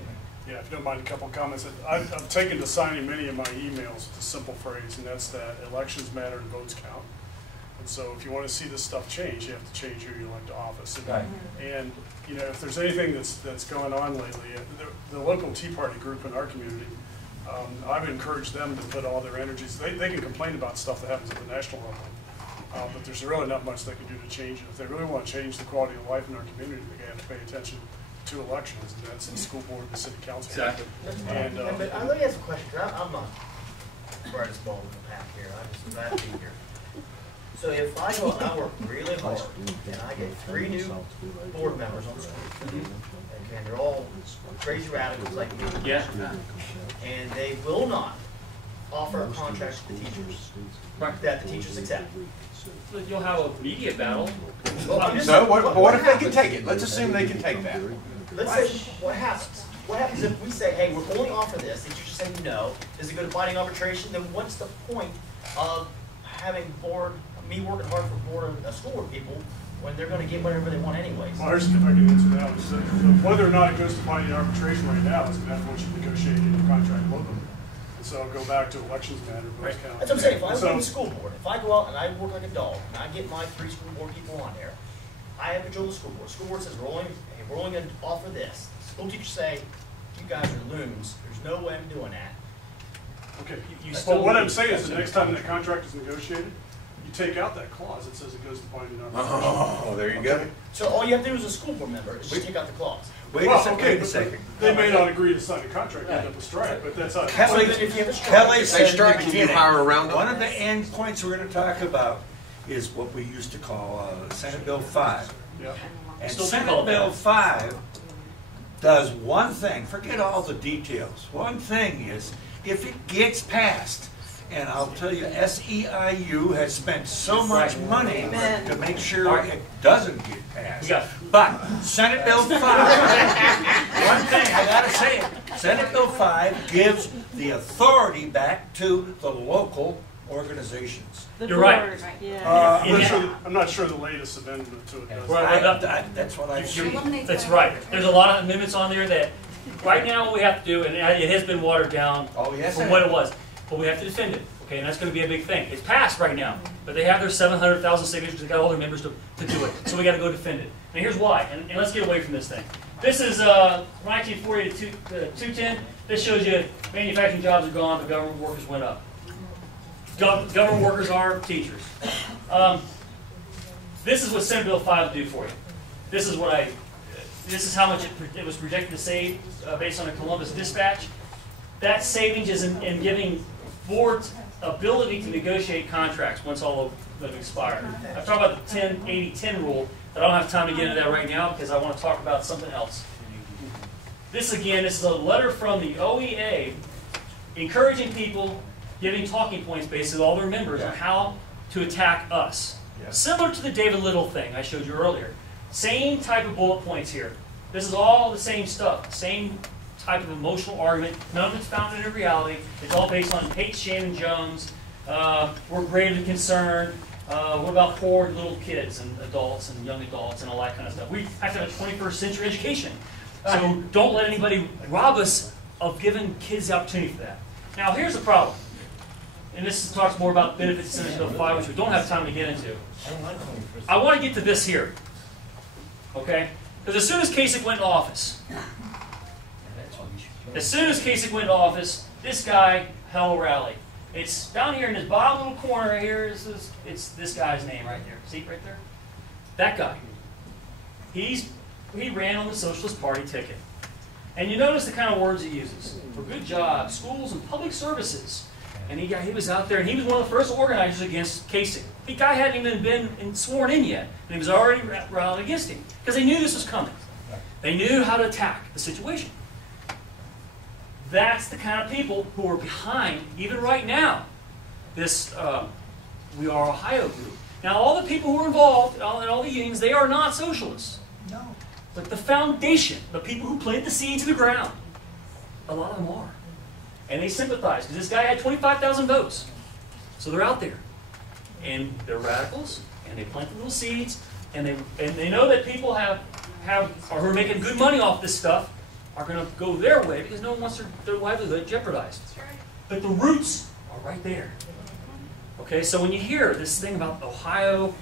Yeah, if you don't mind a couple comments. I've taken to signing many of my emails with a simple phrase, and that's that elections matter and votes count. And so if you want to see this stuff change, you have to change who you elect to office. And you know, if there's anything that's going on lately, the local Tea Party group in our community, I've encouraged them to put all their energies, they can complain about stuff that happens at the national level, but there's really not much they can do to change it. If they really want to change the quality of life in our community, they have to pay attention to elections, and that's the school board and the city council. Exactly. And, but let me ask a question, because I'm not the brightest bulb in the pack here, I'm just glad to be here. So if I go, I work really hard, and I get 3 new board members on the school, and they're all crazy radicals like me. Yeah. And they will not offer a contract to the teachers, that the teachers accept. You'll have a media battle. So what if they can take it? Let's assume they can take that. Let's say, what happens? What happens if we say, hey, we're only offer this, the teachers say no, does it go to binding arbitration? Then what's the point of having me working hard for a school board people when they're gonna get whatever they want anyways? Well, here's if I can answer that. Is that whether or not it goes to binding arbitration right now is going to have what you negotiate in your contract locally. And so I'll go back to elections matter, votes count. That's what I'm saying. If I work on the school board, if I go out and I work like a dog, and I get my 3 school board people on there, I have control of the school board. The school board says, we're only going to offer this. School teachers say, you guys are loons. There's no way I'm doing that. Okay. Well, what I'm saying is the next time that contract is negotiated, you take out that clause that says it goes to binding arbitration. Oh, there you go. So all you have to do as a school board member is just take out the clause. Wait a second. They may not agree to sign a contract, end up a strike, but that's how. Kelly If said they strike, can you hire around them? one of the end points we're gonna talk about is what we used to call Senate Bill 5. Yeah. And Still Senate called Bill that. 5 does one thing, forget all the details. One thing is, if it gets passed, and I'll tell you, SEIU has spent so much money to make sure it doesn't get passed. But Senate Bill 5, one thing, I gotta say it, Senate Bill 5 gives the authority back to the local organizations. You're right. I'm not sure the latest amendment to it does. That's what I've seen. That's right. There's a lot of amendments on there that, right now what we have to do, and it has been watered down from what it was, but we have to defend it. Okay, and that's going to be a big thing. It's passed right now, but they have their 700,000 signatures. They got all their members to do it, so we got to go defend it. And here's why. And let's get away from this thing. This is 1940 to 210. This shows you manufacturing jobs are gone, but government workers went up. Government workers are teachers. This is what Senate Bill 5 will do for you. This is how much it was projected to save based on a Columbus dispatch. That savings is in giving boards ability to negotiate contracts once all of them expire. I've talked about the 10-80-10 rule, but I don't have time to get into that right now because I want to talk about something else. This again, this is a letter from the OEA encouraging people, giving talking points basically to all their members on how to attack us. Similar to the David Little thing I showed you earlier. Same type of bullet points here. This is all the same stuff, same type of emotional argument. None of it's founded in reality. It's all based on Haight Shannon Jones, we're gravely concerned. What about poor little kids and adults and young adults and all that kind of stuff? We have to have a 21st century education. So don't let anybody rob us of giving kids the opportunity for that. Now here's the problem. And this talks more about benefits in Senate Bill 5, which we don't have time to get into. I want to get to this here. Okay? Because as soon as Kasich went into office, this guy held a rally. It's down here in this bottom little corner right here. It's this guy's name right there. See right there? That guy. He ran on the Socialist Party ticket. And you notice the kind of words he uses. For good jobs, schools, and public services. And he was out there, and he was one of the first organizers against Kasich. The guy hadn't even been sworn in yet, and he was already rallying against him. Because they knew this was coming. They knew how to attack the situation. That's the kind of people who are behind, even right now, this We Are Ohio group. Now, all the people who are involved in all the unions, they are not socialists. No. But the foundation, the people who plant the seeds in the ground, a lot of them are. And they sympathize, because this guy had 25,000 votes. So they're out there. And they're radicals, and they plant the little seeds, and they know that people who are making good money off this stuff are going to go their way because no one wants their livelihood jeopardized. But the roots are right there. Okay, so when you hear this thing about Ohio,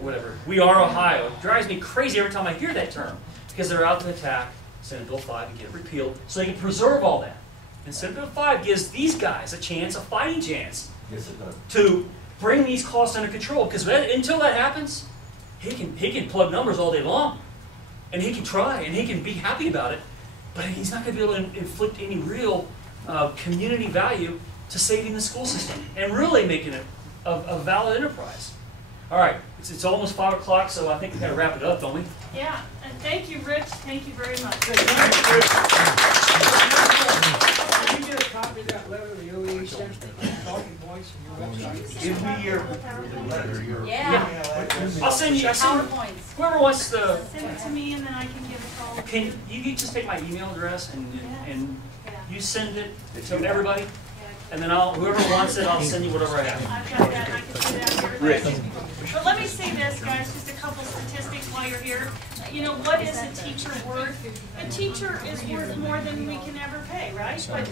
whatever, We Are Ohio, it drives me crazy every time I hear that term because they're out to attack Senate Bill 5 and get it repealed so they can preserve all that. And Senate Bill 5 gives these guys a fighting chance, to bring these costs under control. Because until that happens, he can plug numbers all day long. And he can try, and he can be happy about it, but he's not going to be able to inflict any real community value to saving the school system and really making it a valid enterprise. All right, it's almost 5 o'clock, so I think we've got to wrap it up, don't we? Yeah, and thank you, Rich. Thank you very much. Can you get a copy of that letter the OEA sent, talking points from your website? Give me your letter, your email address. I'll send you, PowerPoints. whoever wants to, Send it to me, and then I can give a call. can you just take my email address and you send it to everybody? And then whoever wants it, I'll send you whatever I have. I've got that, and I can send it out here. Rich. But let me say this, guys, just a couple statistics while you're here. You know, what is a teacher worth? A teacher is worth more than we can ever pay, right? But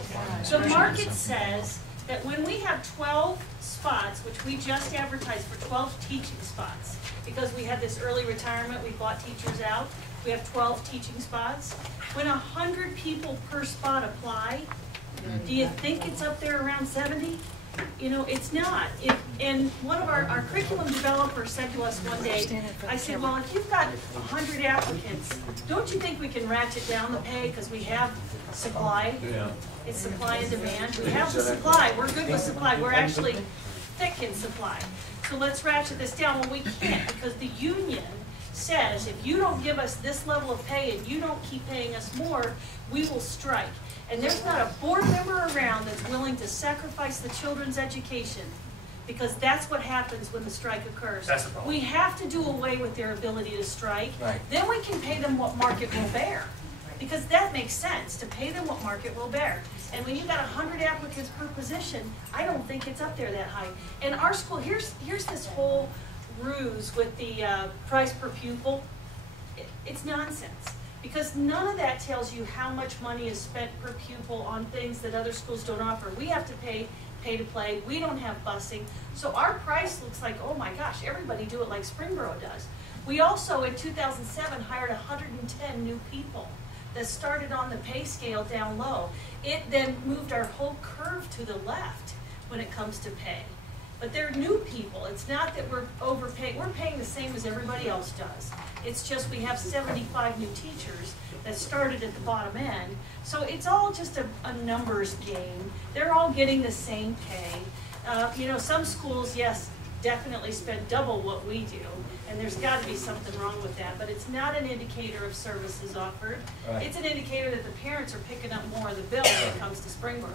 the market says that when we have 12 spots, which we just advertised for 12 teaching spots, because we had this early retirement, we bought teachers out, we have 12 teaching spots. When 100 people per spot apply, do you think it's up there around 70? You know, it's not. And one of our curriculum developers said to us one day, I said, well, if you've got 100 applicants, don't you think we can ratchet down the pay because we have supply? Yeah. It's supply and demand. We have the supply. We're good with supply. We're actually thick in supply. So let's ratchet this down. Well, we can't because the union says if you don't give us this level of pay and you don't keep paying us more, we will strike. And there's not a board member around that's willing to sacrifice the children's education because that's what happens when the strike occurs. That's the problem. We have to do away with their ability to strike. Right. Then we can pay them what market will bear. Because that makes sense, to pay them what market will bear. And when you've got 100 applicants per position, I don't think it's up there that high. And our school, here's this whole ruse with the price per pupil. It's nonsense. Because none of that tells you how much money is spent per pupil on things that other schools don't offer. We have to pay to play. We don't have busing. So our price looks like, oh my gosh, everybody do it like Springboro does. We also, in 2007, hired 110 new people that started on the pay scale down low. It then moved our whole curve to the left when it comes to pay. But they're new people. It's not that we're overpaying. We're paying the same as everybody else does. It's just we have 75 new teachers that started at the bottom end. So it's all just a numbers game. They're all getting the same pay. You know, some schools, yes, definitely spend double what we do. And there's got to be something wrong with that. But it's not an indicator of services offered. Right. It's an indicator that the parents are picking up more of the bill when it comes to Springboro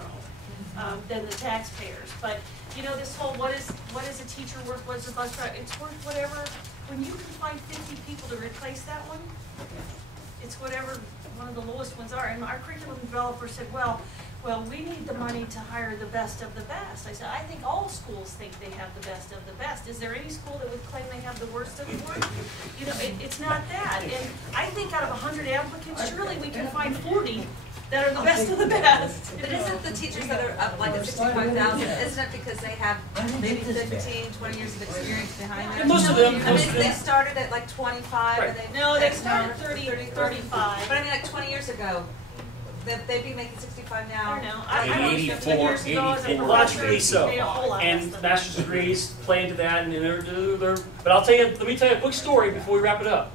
than the taxpayers. But you know, this whole what is a teacher worth, what's a bus driver, it's worth whatever. When you can find 50 people to replace that one, it's whatever one of the lowest ones are. And our curriculum developer said, well, well, we need the money to hire the best of the best. I said, I think all schools think they have the best of the best. Is there any school that would claim they have the worst of the worst? You know, it's not that. And I think out of 100 applicants, surely we can find 40 that are the best of the best. But isn't the teachers that are up like at 65,000, isn't it because they have maybe 15, 20 years of experience behind them? Most of them, I mean, they started at like 25, Right. and they. No, they started 30, 35. But I mean, like 20 years ago, they'd be making 65 now. I don't know. I worked 15 years ago as a And logically professor, so. made a whole lot less And than master's degrees play into that, and they're, but I'll tell you, let me tell you a quick story before we wrap it up.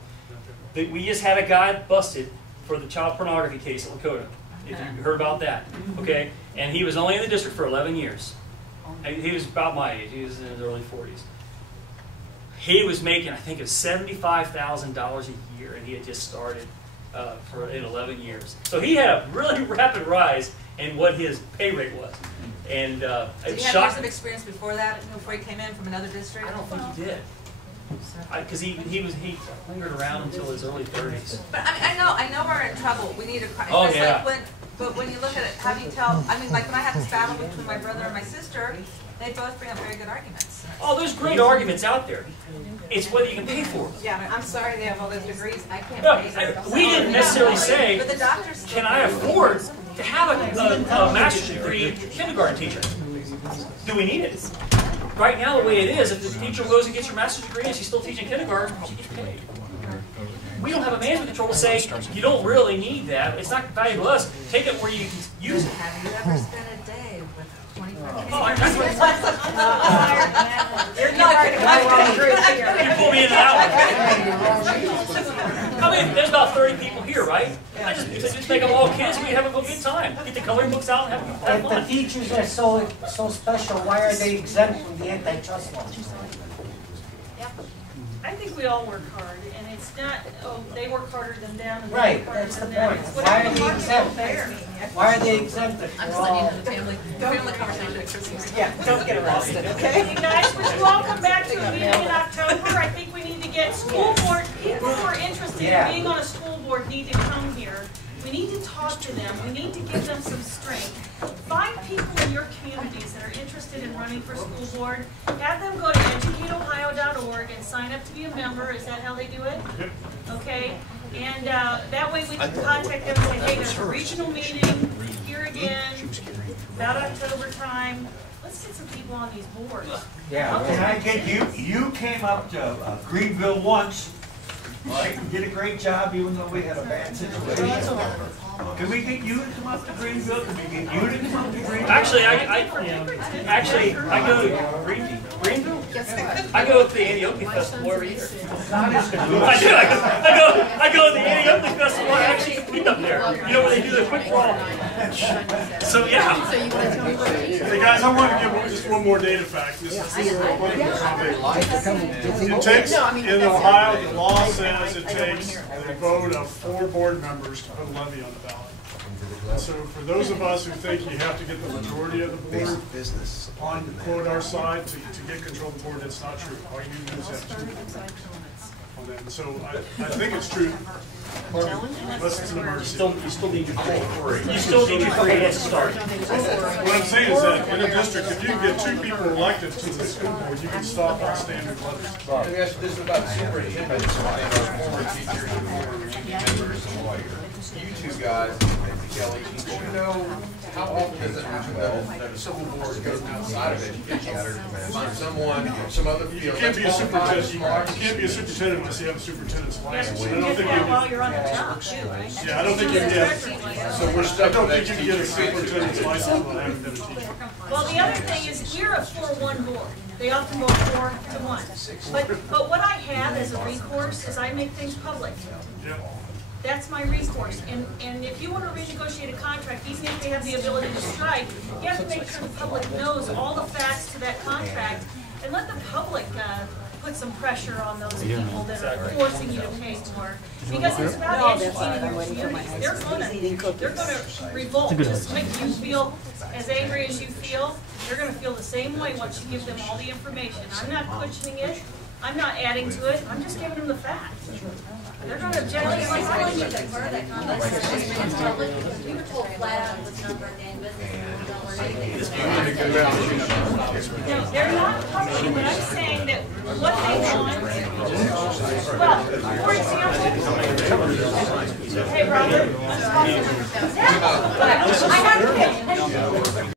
We just had a guy busted for the child pornography case at Lakota, if you heard about that, okay? And he was only in the district for 11 years. And he was about my age, he was in his early 40s. He was making, I think it was $75,000 a year, and he had just started in 11 years. So he had a really rapid rise in what his pay rate was. And Did it he have shocked years of me. experience before that, before he came in from another district? I don't think he did. Because he lingered around until his early 30s. But I mean, I know we're in trouble. We need a. Oh, it's yeah. Like but when you look at it, how do you tell? I mean, like when I have this battle between my brother and my sister, they both bring up very good arguments. Oh, there's great arguments out there. It's whether you can pay for them. Yeah, I'm sorry they have all those degrees. I can't No, pay for them. we didn't necessarily say, But the doctors still can I afford to have a master's degree kindergarten teacher? Do we need it? Right now, the way it is, if the teacher goes and gets your master's degree and she's still teaching kindergarten, she gets paid. We don't have a management control to say, you don't really need that. It's not valuable to us. Take it where you can use it. Have you ever spent a day with 25 kids? Oh, I You're not kidding. You pull me into that one. I mean, there's about 30 people here, right? I just make them all kids. We have a good time. Get the coloring books out and have If the fun. teachers are so special, why are they exempt from the antitrust law? I think we all work hard, and it's not, oh, they work harder than them, and they Right, work harder that's the than them. point. It's Why whatever are they market exempt? is there. Why are they exempted? I'm They're just letting you all- know the family conversation at Christmas. Yeah, don't get arrested, Hey guys, would you all come back to a meeting in October? I think we need to get school board, people who are interested in being on a school board need to come here. We need to talk to them, we need to give them some strength. Find people in your communities that are interested in running for school board. Have them go to educateohio.org and sign up to be a member. Is that how they do it? Okay, and that way we can contact them and say, hey, there's a regional meeting here again, about October time. Let's get some people on these boards. Yeah, can I get you, you came up to Greenville once, right, and did a great job even though we had a bad situation. Can we get you to come up to Greenville? Can we get you to come up to Greenville? Actually, I go to Greenville. I go to the Antioquia Festival every year. Not as good. I go to the Antioquia Festival. I actually compete up there. You know where they do the quick draw. So yeah. Hey guys, I want to give just one more data fact. This is a political topic. It takes, in Ohio, the law says it takes the vote of 4 board members to put a levy on the ballot. And so for those of us who think you have to get the majority of the board on quote our side to get control of the board, that's not true. All you need to do is have 2 board members on that. And so I think it's true. Unless it's an emergency. You still need your 3. You still need your 3 at the start. What I'm saying is that in a district, if you can get 2 people elected to the school board, you can stop all standard levies. Let me ask you this about superintendents, and our former teachers, and former union members, and lawyers. You 2 guys, Kelly, do you know how often does it happen that a school board goes outside of education? Find someone, some other You field can't that's be a qualified superintendent, as far you can't be a superintendent unless you have a superintendent's license. You I don't can get think that while you you're on the job, too, right? Yeah, I don't think you can get, So we're I stuck don't with think that you can get a teacher. superintendent's license without having been a teacher. Well, the other thing is, we're a 4-1 board. They often go 4-1. But what I have as a recourse is I make things public. Yeah. That's my recourse. And if you want to renegotiate a contract, even if they have the ability to strike, you have to make sure the public knows all the facts to that contract and let the public put some pressure on those people that are forcing you to pay more. Because it's about educating your communities. They're gonna revolt, just make you feel as angry as you feel. They're gonna feel the same way once you give them all the information. I'm not cushioning it. I'm not adding to it, I'm just giving them the facts. They're gonna object. Well, you're telling you that part of that comment is it's public, because we were told flat out this number at the end of business, and don't learn anything. No, they're not public, but I'm saying that what they want, well, for example, hey, Robert, I'm talking. Yeah, but I have to pay attention.